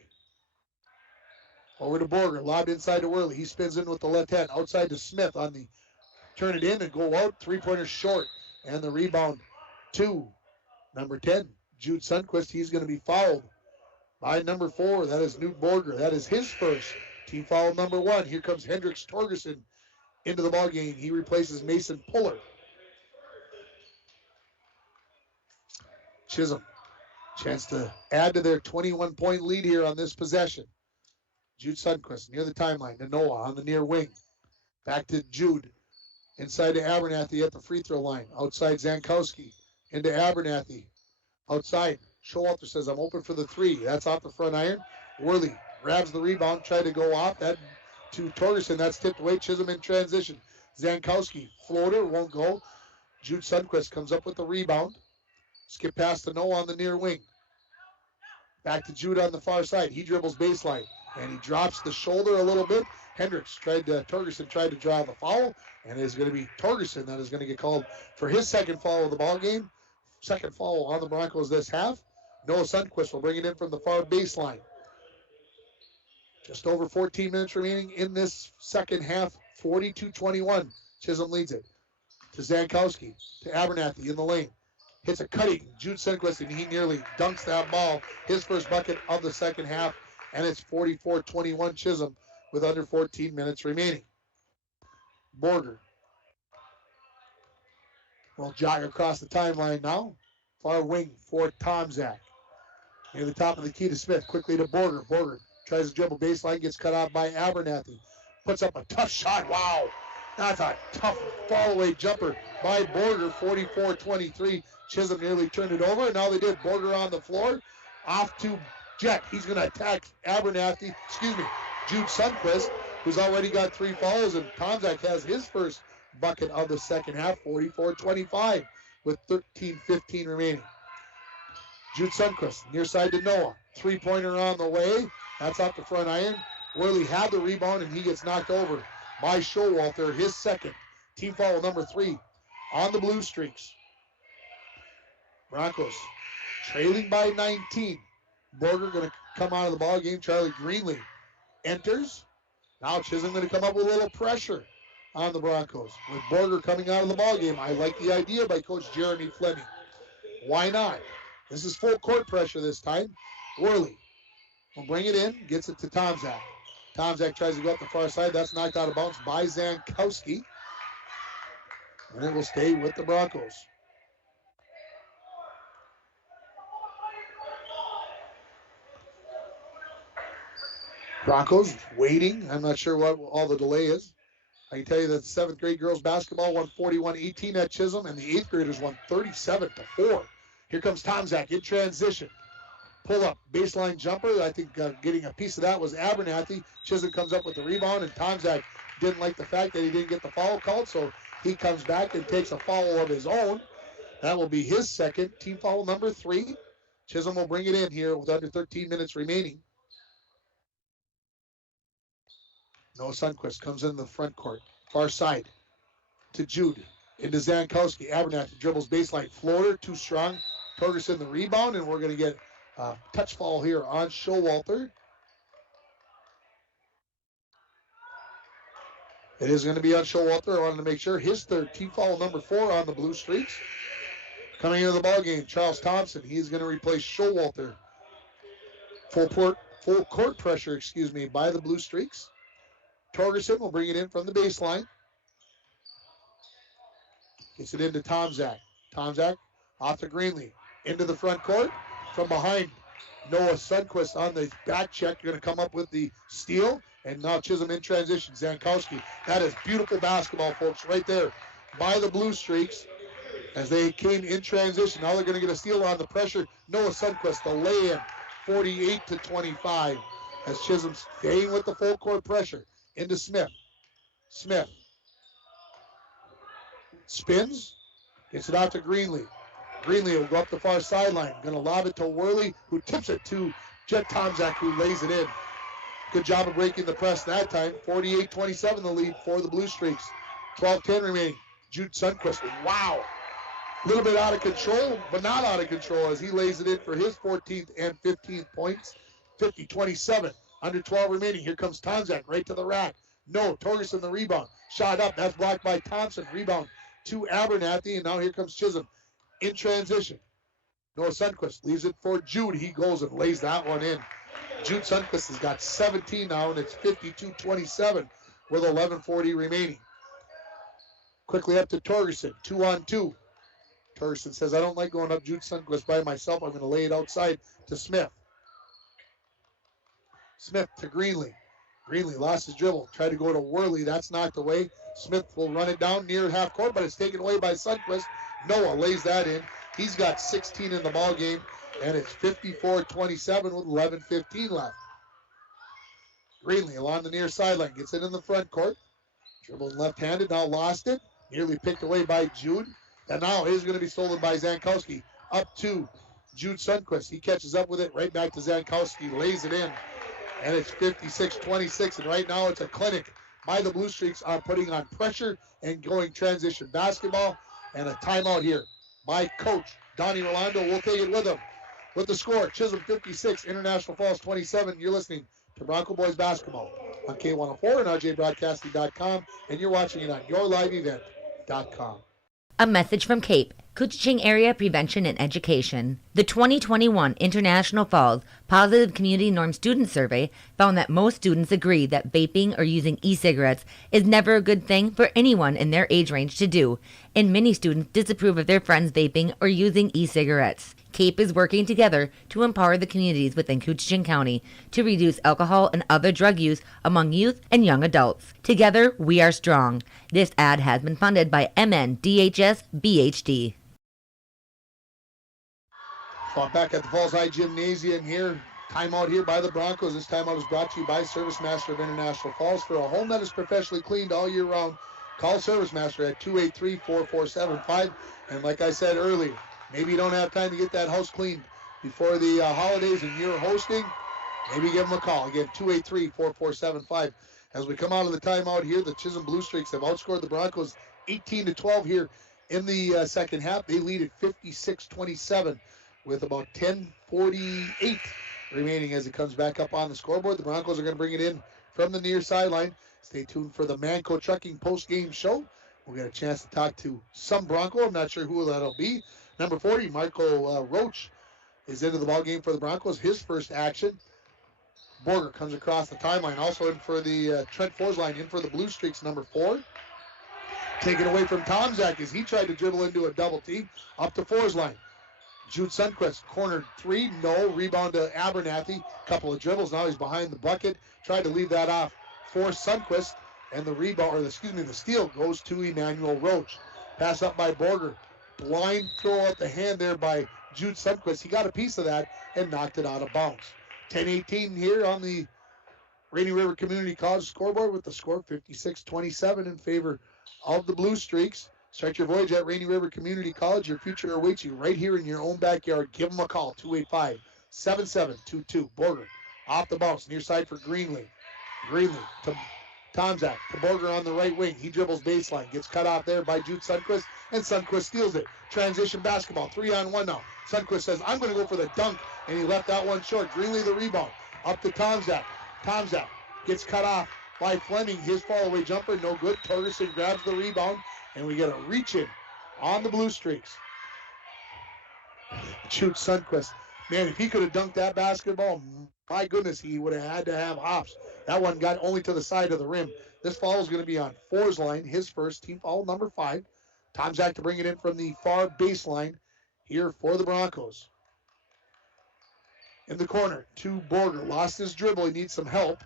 Over to Borger. Lobbed inside to Worley. He spins in with the left hand. Outside to Smith on the turn it in and go out. Three-pointer short. And the rebound to number 10, Jude Sundquist. He's going to be fouled by number 4. That is Newt Borger. That is his first Team foul number 1. Here comes Hendricks Torgerson into the ball game. He replaces Mason Puller. Chisholm, chance to add to their 21-point lead here on this possession. Jude Sundquist near the timeline to Noah on the near wing. Back to Jude. Inside to Abernathy at the free throw line. Outside Zankowski. Into Abernathy. Outside. Showalter says, I'm open for the 3. That's off the front iron. Worley grabs the rebound, tried to go off. That to Torgerson. That's tipped away. Chisholm in transition. Zankowski. Floater. Won't go. Jude Sundquist comes up with the rebound. Skip past to Noah on the near wing. Back to Jude on the far side. He dribbles baseline. And he drops the shoulder a little bit. Torgerson tried to draw the foul, and it is going to be Torgerson that is going to get called for his second foul of the ball game. Second foul on the Broncos this half. Noah Sundquist will bring it in from the far baseline. Just over 14 minutes remaining in this second half. 42-21. Chisholm leads it to Zankowski, to Abernathy in the lane. Hits a cutting Jude Sundquist, and he nearly dunks that ball. His first bucket of the second half. And it's 44-21 Chisholm with under 14 minutes remaining. Borger will jog across the timeline now. Far wing for Tomczak. Near the top of the key to Smith. Quickly to Borger. Borger tries to dribble baseline. Gets cut off by Abernathy. Puts up a tough shot. Wow. That's a tough fall-away jumper by Borger. 44-23. Chisholm nearly turned it over. And now they did. Borger on the floor. Off to Jet. He's going to attack Jude Sundquist, who's already got 3 fouls, and Tomczak has his first bucket of the second half, 44-25, with 13:15 remaining. Jude Sundquist, near side to Noah. 3-pointer on the way. That's off the front iron. Worley had the rebound, and he gets knocked over by Showalter, his second. Team foul number 3 on the Blue Streaks. Broncos trailing by 19. Borger going to come out of the ball game. Charlie Greenlee enters. Now Chisholm going to come up with a little pressure on the Broncos. With Borger coming out of the ball game, I like the idea by Coach Jeremy Fleming. Why not? This is full court pressure this time. Worley will bring it in, gets it to Tomczak. Tomczak tries to go up the far side. That's knocked out of bounds by Zankowski. And it will stay with the Broncos. Broncos waiting. I'm not sure what all the delay is. I can tell you that 7th grade girls basketball won 41-18 at Chisholm, and the 8th graders won 37-4. Here comes Tomczak in transition. Pull up, baseline jumper. I think getting a piece of that was Abernathy. Chisholm comes up with the rebound, and Tomczak didn't like the fact that he didn't get the foul called, so he comes back and takes a foul of his own. That will be his second. Team foul number 3. Chisholm will bring it in here with under 13 minutes remaining. Noah Sundquist comes in the front court. Far side to Jude. Into Zankowski. Abernathy dribbles baseline. Floater, too strong. Torgerson the rebound, and we're going to get a touch foul here on Showalter. It is going to be on Showalter. I wanted to make sure. His third, team foul number 4 on the Blue Streaks. Coming into the ball game, Charles Thompson. He's going to replace Showalter. Full court pressure, by the Blue Streaks. Torgerson will bring it in from the baseline. Gets it into Tomczak. Tomczak off to Greenlee. Into the front court. From behind, Noah Sundquist on the back check. Going to come up with the steal. And now Chisholm in transition. Zankowski. That is beautiful basketball, folks, right there by the Blue Streaks. As they came in transition. Now they're going to get a steal on the pressure. Noah Sundquist, the lay-in. 48-25. As Chisholm staying with the full court pressure. Into Smith. Smith spins, gets it out to Greenlee. Greenlee will go up the far sideline. Going to lob it to Worley, who tips it to Jet Tomczak, who lays it in. Good job of breaking the press that time. 48-27 the lead for the Blue Streaks. 12-10 remaining. Jude Sundquist. Wow. A little bit out of control, but not out of control as he lays it in for his 14th and 15th points. 50-27. Under 12 remaining. Here comes Tomczak right to the rack. No, Torgerson the rebound. Shot up. That's blocked by Thompson. Rebound to Abernathy. And now here comes Chisholm in transition. Noah Sundquist leaves it for Jude. He goes and lays that one in. Jude Sundquist has got 17 now, and it's 52-27 with 11:40 remaining. Quickly up to Torgerson, 2-on-2. Torgerson says, I don't like going up Jude Sundquist by myself. I'm going to lay it outside to Smith. Smith to Greenlee. Greenlee lost his dribble. Tried to go to Worley. That's knocked away. Smith will run it down near half court, but it's taken away by Sundquist. Noah lays that in. He's got 16 in the ball game, and it's 54-27 with 11:15 left. Greenlee along the near sideline. Gets it in the front court. Dribbling left-handed. Now lost it. Nearly picked away by Jude. And now it is going to be stolen by Zankowski. Up to Jude Sundquist. He catches up with it. Right back to Zankowski. Lays it in. And it's 56-26. And right now it's a clinic by the Blue Streaks on putting on pressure and going transition basketball. And a timeout here by Coach Donnie Rolando. We'll take it with him. With the score, Chisholm 56, International Falls 27. You're listening to Bronco Boys Basketball on K104 and RJBroadcasting.com. And you're watching it on YourLiveEvent.com. A message from CAPE, Couchiching Area Prevention and Education. The 2021 International Falls Positive Community Norm Student Survey found that most students agree that vaping or using e-cigarettes is never a good thing for anyone in their age range to do, and many students disapprove of their friends vaping or using e-cigarettes. CAPE is working together to empower the communities within Couchiching County to reduce alcohol and other drug use among youth and young adults. Together, we are strong. This ad has been funded by MNDHS BHD. So I'm back at the Falls High Gymnasium here. Timeout here by the Broncos. This timeout is brought to you by Service Master of International Falls. For a home that is professionally cleaned all year round, call Service Master at 283-4475. And like I said earlier, maybe you don't have time to get that house cleaned before the holidays and you're hosting, maybe give them a call. Again, 283-4475. As we come out of the timeout here, the Chisholm Blue Streaks have outscored the Broncos 18-12 here in the second half. They lead at 56-27 with about 10:48 remaining as it comes back up on the scoreboard. The Broncos are going to bring it in from the near sideline. Stay tuned for the Manco Trucking post-game show. We'll get a chance to talk to some Bronco. I'm not sure who that'll be. Number 40, Marco Roach, is into the ballgame for the Broncos. His first action. Borger comes across the timeline. Also in for the Trent Forsline, in for the Blue Streaks, number 4. Taken away from Tomzak as he tried to dribble into a double team. Up to Forsline. Jude Sundquist, cornered 3, no. Rebound to Abernathy. Couple of dribbles. Now he's behind the bucket. Tried to leave that off for Sundquist. And the rebound, the steal goes to Emmanuel Roach. Pass up by Borger. Blind throw out the hand there by Jude Sundquist. He got a piece of that and knocked it out of bounds. 10-18 here on the Rainy River Community College scoreboard with the score 56-27 in favor of the Blue Streaks. Start your voyage at Rainy River Community College. Your future awaits you right here in your own backyard. Give them a call, 285-7722. Borger off the bounce, near side for Greenlee. Greenlee to Tomzak, to Borger on the right wing. He dribbles baseline, gets cut off there by Jude Sundquist, and Sundquist steals it. Transition basketball, 3-on-1 now. Sundquist says, I'm going to go for the dunk, and he left that one short. Greenlee the rebound, up to Tomzak. Tomzak gets cut off by Fleming. His fall-away jumper, no good. Torgerson grabs the rebound, and we get a reach-in on the Blue Streaks. Jude Sundquist. Man, if he could have dunked that basketball, my goodness, he would have had to have hops. That one got only to the side of the rim. This foul is going to be on Forsline, his first, team foul number 5. Tomzak to bring it in from the far baseline here for the Broncos. In the corner, to Borger. Lost his dribble. He needs some help.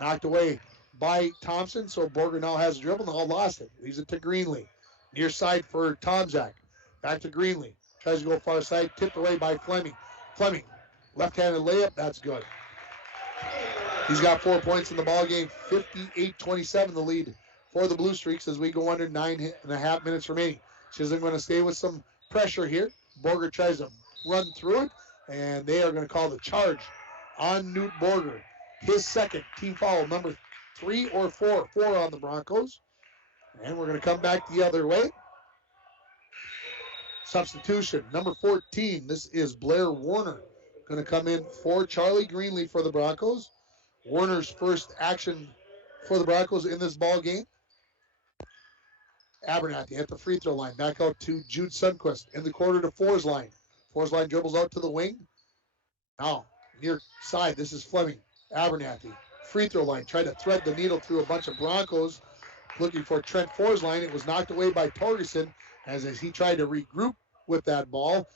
Knocked away by Thompson, so Borger now has a dribble. Now lost it. Leaves it to Greenlee. Near side for Tomzak. Back to Greenlee. Tries to go far side. Tipped away by Fleming. Fleming, left-handed layup. That's good. He's got 4 points in the ballgame. 58-27 the lead for the Blue Streaks as we go under 9.5 minutes remaining. Chisholm going to stay with some pressure here. Borger tries to run through it, and they are going to call the charge on Newt Borger. His second team foul, number 3 or 4. 4 on the Broncos. And we're going to come back the other way. Substitution, number 14. This is Blair Warner. Going to come in for Charlie Greenlee for the Broncos. Warner's first action for the Broncos in this ball game. Abernathy at the free throw line. Back out to Jude Sundquist in the corner to Forsline. Forsline dribbles out to the wing. Now near side. This is Fleming. Abernathy. Free throw line. Tried to thread the needle through a bunch of Broncos looking for Trent Forsline. It was knocked away by Torgerson as he tried to regroup with that ball.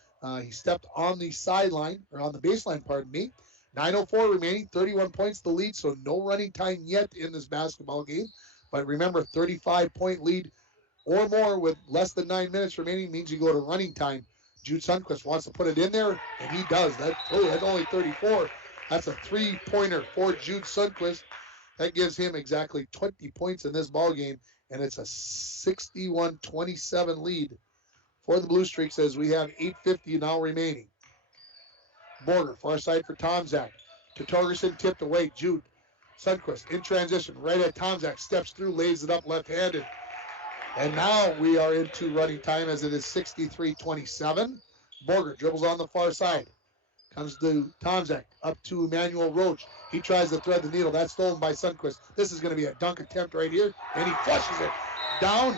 He stepped on the sideline, or on the baseline, pardon me. 9:04 remaining, 31 points the lead, so no running time yet in this basketball game. But remember, 35-point lead or more with less than 9 minutes remaining means you go to running time. Jude Sundquist wants to put it in there, and he does. That's only 34. That's a three-pointer for Jude Sundquist. That gives him exactly 20 points in this ball game, and it's a 61-27 lead for the Blue Streaks as we have 8:50 now remaining. Borger, far side for Tomczak. To Torgerson, tipped away. Jude Sundquist in transition, right at Tomczak, steps through, lays it up left-handed. And now we are into running time as it is 63-27. Borger dribbles on the far side. Comes to Tomczak, up to Emmanuel Roach. He tries to thread the needle. That's stolen by Sundquist. This is going to be a dunk attempt right here, and he flushes it down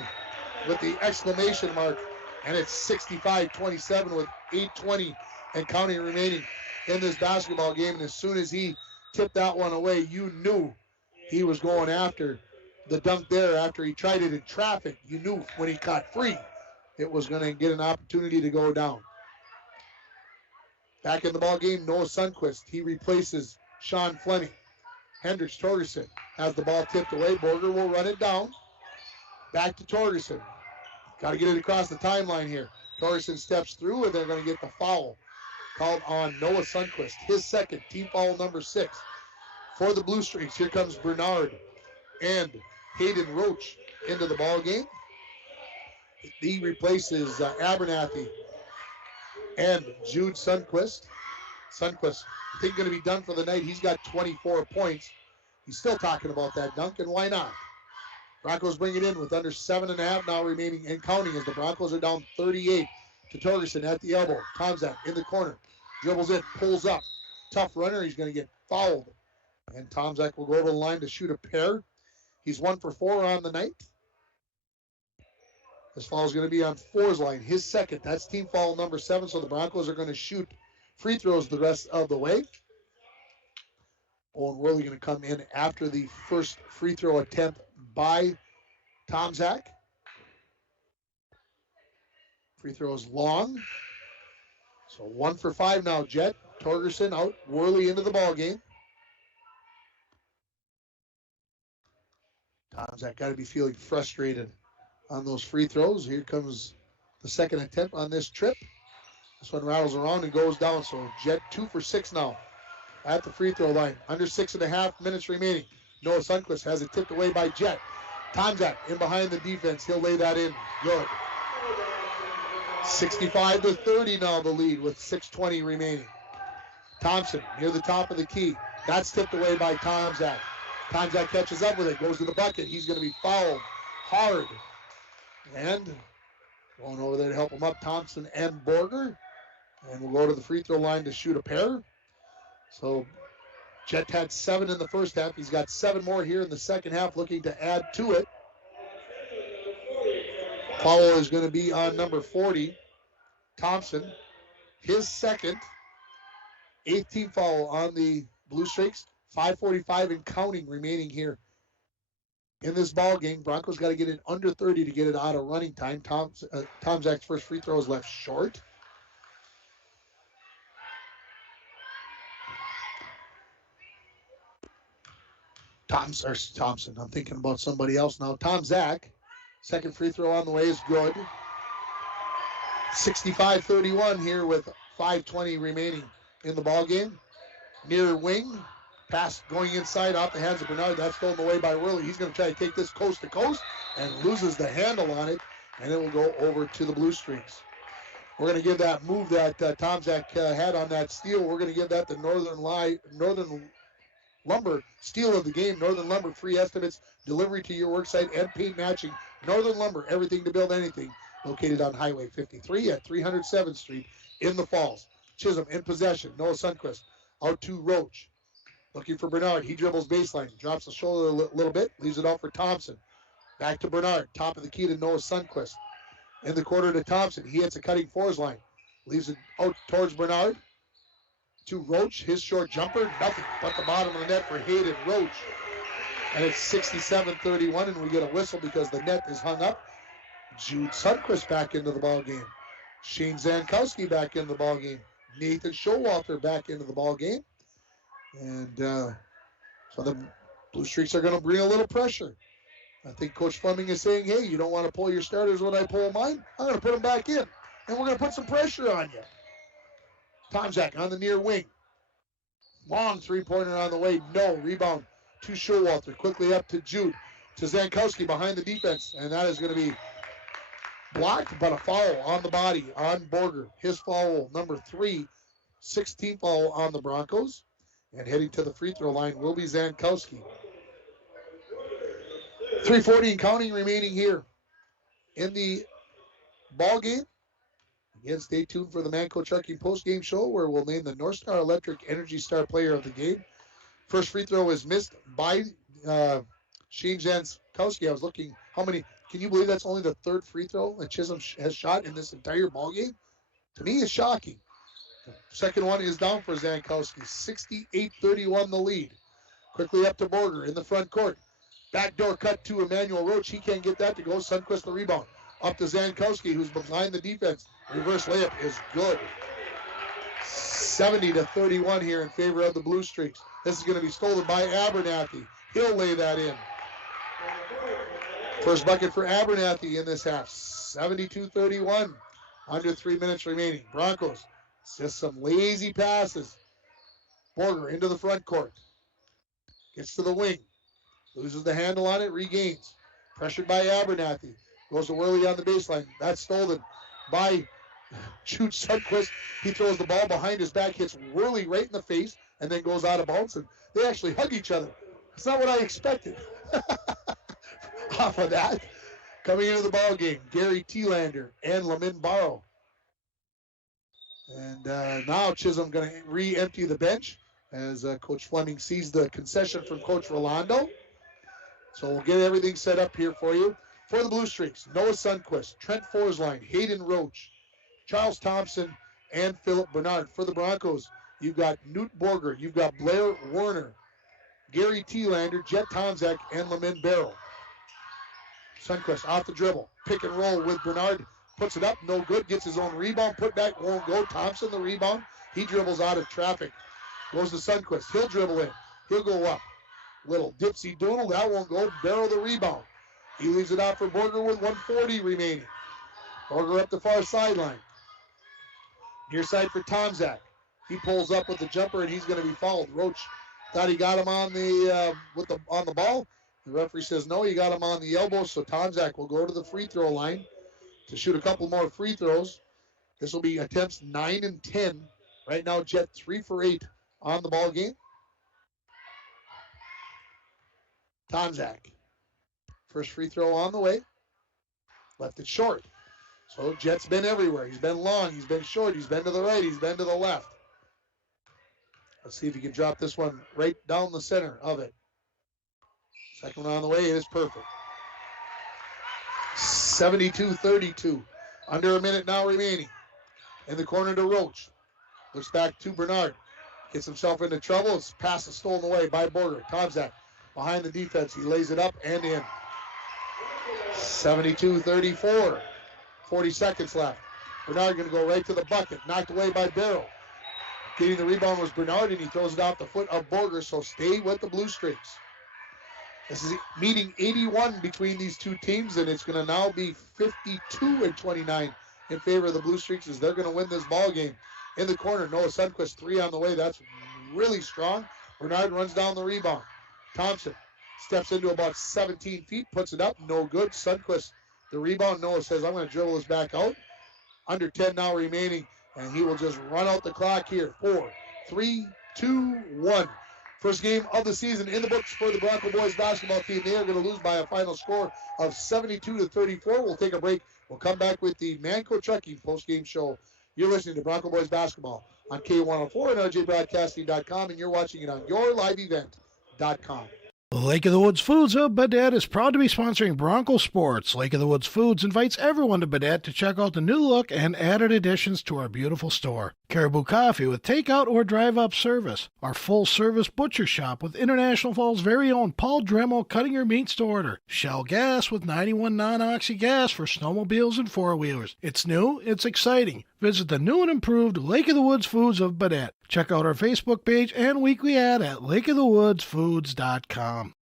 with the exclamation mark. And it's 65-27 with 8:20 and counting remaining in this basketball game. And as soon as he tipped that one away, you knew he was going after the dunk there. After he tried it in traffic, you knew when he caught free, it was going to get an opportunity to go down. Back in the ball game, Noah Sundquist. He replaces Sean Fleming. Hendricks Torgerson has the ball tipped away. Borger will run it down. Back to Torgerson. Got to get it across the timeline here. Torgerson steps through, and they're going to get the foul called on Noah Sundquist. His second, team foul number 6. For the Blue Streaks, here comes Bernard and Hayden Roach into the ball game. He replaces Abernathy and Jude Sundquist. Sundquist, I think, going to be done for the night. He's got 24 points. He's still talking about that dunk, and why not? Broncos bring it in with under 7.5 now remaining and counting as the Broncos are down 38 to Torgerson at the elbow. Tomczak in the corner. Dribbles in, pulls up. Tough runner. He's going to get fouled. And Tomczak will go over the line to shoot a pair. He's 1 for 4 on the night. This foul is going to be on Four's line. His second. That's team foul number 7. So the Broncos are going to shoot free throws the rest of the way. Owen Worley going to come in after the first free throw attempt by Tomczak. Free throw is long. So 1 for 5 now, Jet. Torgerson out. Worley into the ball game. Tomczak got to be feeling frustrated on those free throws. Here comes the second attempt on this trip. This one rattles around and goes down. So Jet 2 for 6 now at the free throw line. Under 6.5 minutes remaining. Noah Sundquist has it tipped away by Jet. Tomczak in behind the defense. He'll lay that in. Good. 65-30 now the lead with 6:20 remaining. Thompson near the top of the key. That's tipped away by Tomczak. Tomczak catches up with it. Goes to the bucket. He's going to be fouled hard. And going over there to help him up, Thompson and Borger. And we'll go to the free throw line to shoot a pair. So Jet had 7 in the first half. He's got 7 more here in the second half, looking to add to it. Foul is going to be on number 40, Thompson. His second, 8th team foul on the Blue Streaks. 5:45 and counting remaining here in this ball game. Broncos got to get it under 30 to get it out of running time. Tomczak's first free throw is left short. Thompson. I'm thinking about somebody else now. Tomczak. Second free throw on the way is good. 65-31 here with 5:20 remaining in the ball game. Near wing. Pass going inside off the hands of Bernard. That's stolen away by Worley. He's going to try to take this coast to coast and loses the handle on it. And it will go over to the Blue Streaks. We're going to give that move that Tomczak had on that steal. We're going to give that the Northern Lumber steal of the game. Northern Lumber free estimates, delivery to your worksite, and paint matching. Northern Lumber, everything to build anything. Located on Highway 53 at 307th Street in the Falls. Chisholm in possession. Noah Sundquist out to Roach. Looking for Bernard. He dribbles baseline. Drops the shoulder a little bit. Leaves it out for Thompson. Back to Bernard. Top of the key to Noah Sundquist. In the corner to Thompson. He hits a cutting fours line. Leaves it out towards Bernard. to Roach. His short jumper, nothing but the bottom of the net for Hayden Roach. And it's 67-31, and we get a whistle because the net is hung up. Jude Sundquist back into the ball game. Shane Zankowski back into the ball game. Nathan Showalter back into the ball game. And so the Blue Streaks are going to bring a little pressure. I think Coach Fleming is saying, hey, you don't want to pull your starters when I pull mine? I'm going to put them back in. And we're going to put some pressure on you. Tomczak on the near wing. Long three-pointer on the way. No. Rebound to Showalter. Quickly up to Jude. To Zankowski behind the defense. And that is going to be blocked, but a foul on the body on Borger. His foul, number 3, 16th foul on the Broncos. And heading to the free throw line will be Zankowski. 3:40 and counting remaining here in the ball game. Again, stay tuned for the Manco Trucking post-game show where we'll name the North Star Electric Energy Star player of the game. First free throw is missed by Shane Zankowski. I was looking how many. Can you believe that's only the third free throw that Chisholm has shot in this entire ball game? To me, it's shocking. The second one is down for Zankowski. 68-31 the lead. Quickly up to Borger in the front court. Backdoor cut to Emmanuel Roach. He can't get that to go. Sundquist the rebound. Up to Zankowski, who's behind the defense. Reverse layup is good. 70-31 here in favor of the Blue Streaks. This is going to be stolen by Abernathy. He'll lay that in. First bucket for Abernathy in this half. 72-31. Under 3 minutes remaining. Broncos, just some lazy passes. Borger into the front court. Gets to the wing. Loses the handle on it, regains. Pressured by Abernathy. Goes to Worley on the baseline. That's stolen by Jude Sundquist. He throws the ball behind his back, hits Worley right in the face, and then goes out of bounds. And they actually hug each other. That's not what I expected. Off of that, coming into the ball game, Gary Thielander and Lamin Barrow. And now Chisholm going to re-empty the bench as Coach Fleming sees the concession from Coach Rolando. So we'll get everything set up here for you. For the Blue Streaks, Noah Sundquist, Trent Forsline, Hayden Roach, Charles Thompson, and Philip Bernard. For the Broncos, you've got Newt Borger, you've got Blair Werner, Gary Thielander, Jet Tomczak, and Lamin Barrow. Sundquist off the dribble. Pick and roll with Bernard. Puts it up. No good. Gets his own rebound. Put back. Won't go. Thompson the rebound. He dribbles out of traffic. Goes to Sundquist. He'll dribble in. He'll go up. Little dipsy doodle. That won't go. Barrow the rebound. He leaves it out for Borger with 1:40 remaining. Borger up the far sideline. Near side for Tomczak. He pulls up with the jumper and he's going to be fouled. Roach thought he got him on the on the ball. The referee says, no, you got him on the elbow, so Tomczak will go to the free throw line to shoot a couple more free throws. This will be attempts 9 and 10. Right now, Jet 3 for 8 on the ball game. Tomczak. First free throw on the way. Left it short. So Jet's been everywhere. He's been long. He's been short. He's been to the right. He's been to the left. Let's see if he can drop this one right down the center of it. Second one on the way. It is perfect. 72-32. Under a minute now remaining. In the corner to Roach. Looks back to Bernard. Gets himself into trouble. His pass is stolen away by Borger. Tomczak behind the defense. He lays it up and in. 72-34. 40 seconds left. Bernard going to go right to the bucket. Knocked away by Barrow. Getting the rebound was Bernard, and he throws it off the foot of Borger, so stay with the Blue Streaks. This is meeting 81 between these two teams, and it's going to now be 52-29 in favor of the Blue Streaks as they're going to win this ball game. In the corner, Noah Sundquist, 3 on the way. That's really strong. Bernard runs down the rebound. Thompson steps into about 17 feet, puts it up, no good. Sundquist, the rebound. Noah says, I'm going to dribble this back out. Under 10 now remaining, and he will just run out the clock here. 4, 3, 2, 1. First game of the season in the books for the Bronco boys basketball team. They are going to lose by a final score of 72-34. We'll take a break. We'll come back with the Manco Trucking post-game show. You're listening to Bronco Boys basketball on K104 and RJBroadcasting.com, and you're watching it on yourliveevent.com. Lake of the Woods Foods of Baudette is proud to be sponsoring Bronco Sports. Lake of the Woods Foods invites everyone to Baudette to check out the new look and added additions to our beautiful store. Caribou Coffee with takeout or drive-up service. Our full-service butcher shop with International Falls' very own Paul Dremel cutting your meats to order. Shell Gas with 91 non-oxy gas for snowmobiles and four-wheelers. It's new, it's exciting. Visit the new and improved Lake of the Woods Foods of Baudette. Check out our Facebook page and weekly ad at lakeofthewoodsfoods.com.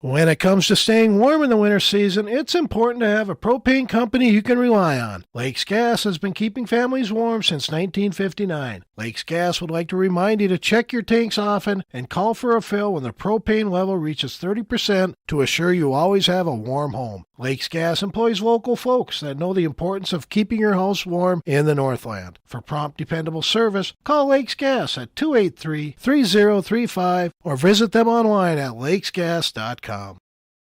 When it comes to staying warm in the winter season, it's important to have a propane company you can rely on. Lakes Gas has been keeping families warm since 1959. Lakes Gas would like to remind you to check your tanks often and call for a fill when the propane level reaches 30% to assure you always have a warm home. Lakes Gas employs local folks that know the importance of keeping your house warm in the Northland. For prompt, dependable service, call Lakes Gas at 283-3035 or visit them online at lakesgas.com.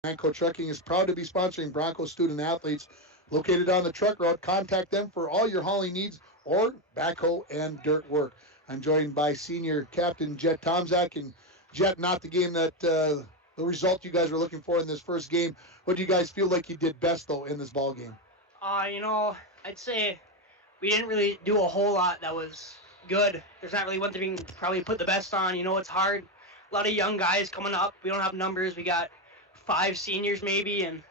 Manco Trucking is proud to be sponsoring Broncos student athletes located on the truck route. Contact them for all your hauling needs or backhoe and dirt work. I'm joined by senior captain Jet Tomczak. And Jet, not the game that the result you guys were looking for in this first game. What do you guys feel like you did best, though, in this ball game? I'd say we didn't really do a whole lot that was good. There's not really one thing we can probably put the best on. It's hard. A lot of young guys coming up. We don't have numbers. We got 5 seniors maybe, and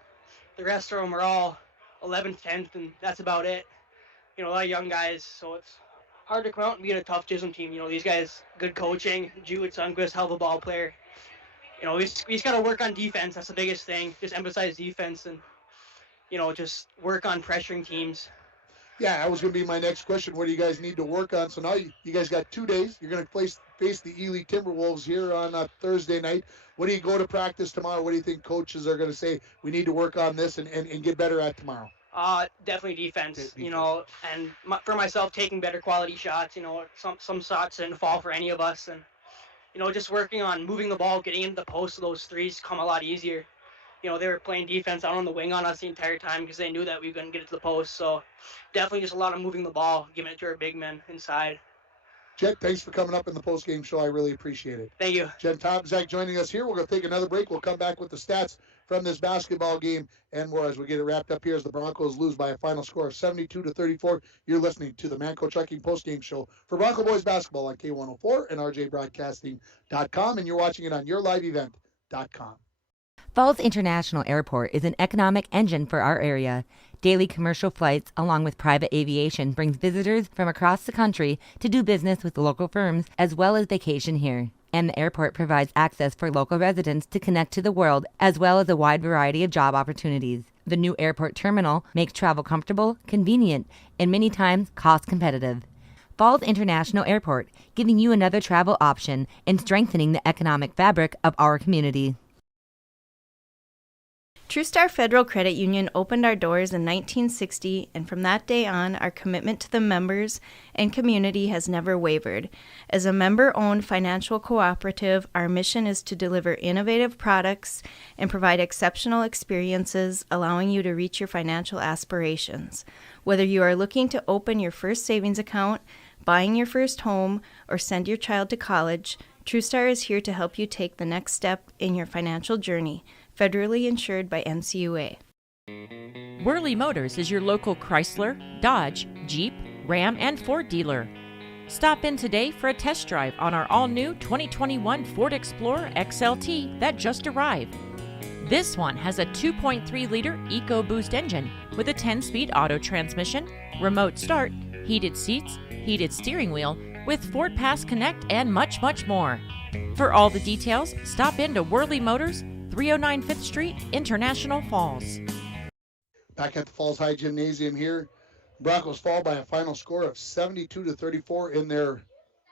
the rest of them are all 11th, 10th, and that's about it. A lot of young guys, so it's hard to come out and beat a tough Chisholm team. These guys, good coaching. Jude Sundquist, hell of a ball player. We just got to work on defense. That's the biggest thing. Just emphasize defense and, just work on pressuring teams. Yeah, that was going to be my next question. What do you guys need to work on? So now you guys got 2 days. You're going to face the Ely Timberwolves here on Thursday night. What do you go to practice tomorrow? What do you think coaches are going to say we need to work on this and get better at tomorrow? Definitely defense, and for myself, taking better quality shots. Some shots didn't fall for any of us, and, just working on moving the ball, getting into the post, so those threes come a lot easier. They were playing defense out on the wing on us the entire time because they knew that we couldn't get it to the post. So definitely just a lot of moving the ball, giving it to our big men inside. Jet, thanks for coming up in the post-game show. I really appreciate it. Thank you. Jet Tomczak joining us here. We're going to take another break. We'll come back with the stats from this basketball game and more as we get it wrapped up here as the Broncos lose by a final score of 72-34. You're listening to the Manco Trucking post-game show for Bronco Boys basketball on K104 and RJBroadcasting.com, and you're watching it on yourliveevent.com. Falls International Airport is an economic engine for our area. Daily commercial flights, along with private aviation, brings visitors from across the country to do business with local firms as well as vacation here. And the airport provides access for local residents to connect to the world as well as a wide variety of job opportunities. The new airport terminal makes travel comfortable, convenient, and many times cost competitive. Falls International Airport, giving you another travel option and strengthening the economic fabric of our community. TrueStar Federal Credit Union opened our doors in 1960, and from that day on, our commitment to the members and community has never wavered. As a member-owned financial cooperative, our mission is to deliver innovative products and provide exceptional experiences, allowing you to reach your financial aspirations. Whether you are looking to open your first savings account, buying your first home, or send your child to college, TrueStar is here to help you take the next step in your financial journey. Federally insured by NCUA. Worley Motors is your local Chrysler, Dodge, Jeep, Ram, and Ford dealer. Stop in today for a test drive on our all-new 2021 Ford Explorer XLT that just arrived. This one has a 2.3-liter EcoBoost engine with a 10-speed auto transmission, remote start, heated seats, heated steering wheel, with Ford Pass Connect, and much, much more. For all the details, stop in to Worley Motors, 309 5th Street, International Falls. Back at the Falls High Gymnasium here, Broncos fall by a final score of 72-34 in their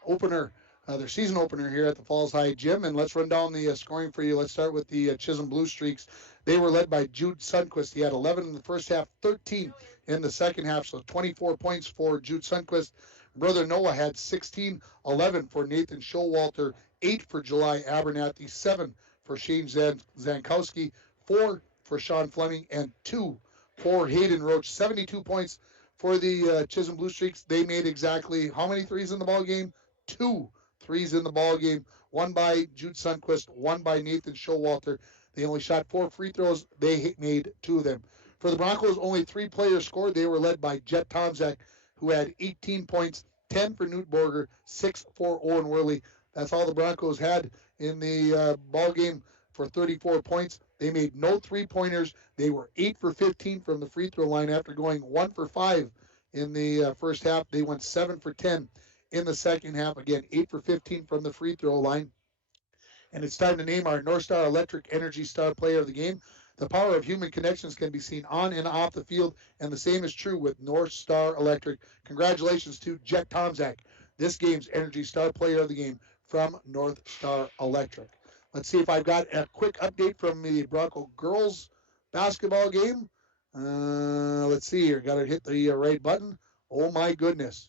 opener, their season opener here at the Falls High Gym. And let's run down the scoring for you. Let's start with the Chisholm Blue Streaks. They were led by Jude Sundquist. He had 11 in the first half, 13 in the second half, so 24 points for Jude Sundquist. Brother Noah had 16, 11 for Nathan Showalter, 8 for July Abernathy, 7 for Shane Zankowski, 4 for Sean Fleming, and 2 for Hayden Roach. 72 points for the Chisholm Blue Streaks. They made exactly how many threes in the ball game? 2 threes in the ball game. 1 by Jude Sundquist, 1 by Nathan Showalter. They only shot 4 free throws. They made 2 of them. For the Broncos, only 3 players scored. They were led by Jet Tomczak, who had 18 points, 10 for Newt Borger, 6 for Owen Worley. That's all the Broncos had in the ball game for 34 points. They made no three-pointers. They were 8 for 15 from the free throw line after going 1 for 5 in the first half. They went 7 for 10 in the second half. Again, 8 for 15 from the free throw line. And it's time to name our North Star Electric Energy Star Player of the Game. The power of human connections can be seen on and off the field, and the same is true with North Star Electric. Congratulations to Jet Tomczak, this game's Energy Star Player of the Game from North Star Electric. Let's see if I've got a quick update from the Bronco girls basketball game. Let's see here. Got to hit the right button. Oh, my goodness.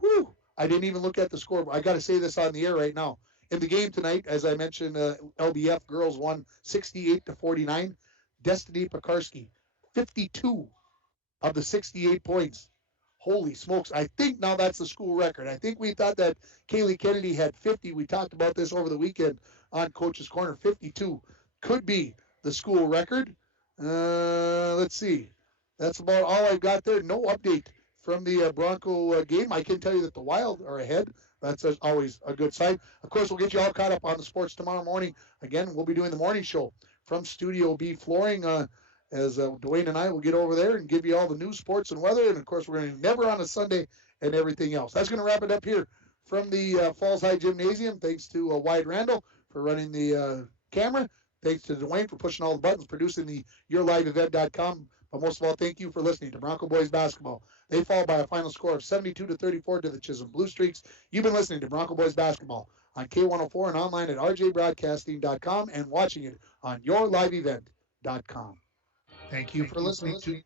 Whew. I didn't even look at the score. I got to say this on the air right now. In the game tonight, as I mentioned, LBF girls won 68-49. Destiny Pekarski, 52 of the 68 points. Holy smokes. I think now that's the school record. I think we thought that Kaylee Kennedy had 50. We talked about this over the weekend on Coach's Corner. 52 could be the school record. Let's see. That's about all I've got there. No update from the Bronco game. I can tell you that the Wild are ahead. That's always a good sign. Of course, we'll get you all caught up on the sports tomorrow morning. Again, we'll be doing the morning show from Studio B Flooring as Dwayne and I will get over there and give you all the news, sports, and weather. And, of course, we're going to Never on a Sunday and everything else. That's going to wrap it up here from the Falls High Gymnasium. Thanks to Wyatt Randall for running the camera. Thanks to Dwayne for pushing all the buttons, producing the YourLiveEvent.com. But most of all, thank you for listening to Bronco Boys Basketball. They fall by a final score of 72-34 to the Chisholm Blue Streaks. You've been listening to Bronco Boys Basketball on K104 and online at rjbroadcasting.com and watching it on YourLiveEvent.com. Thank you for listening to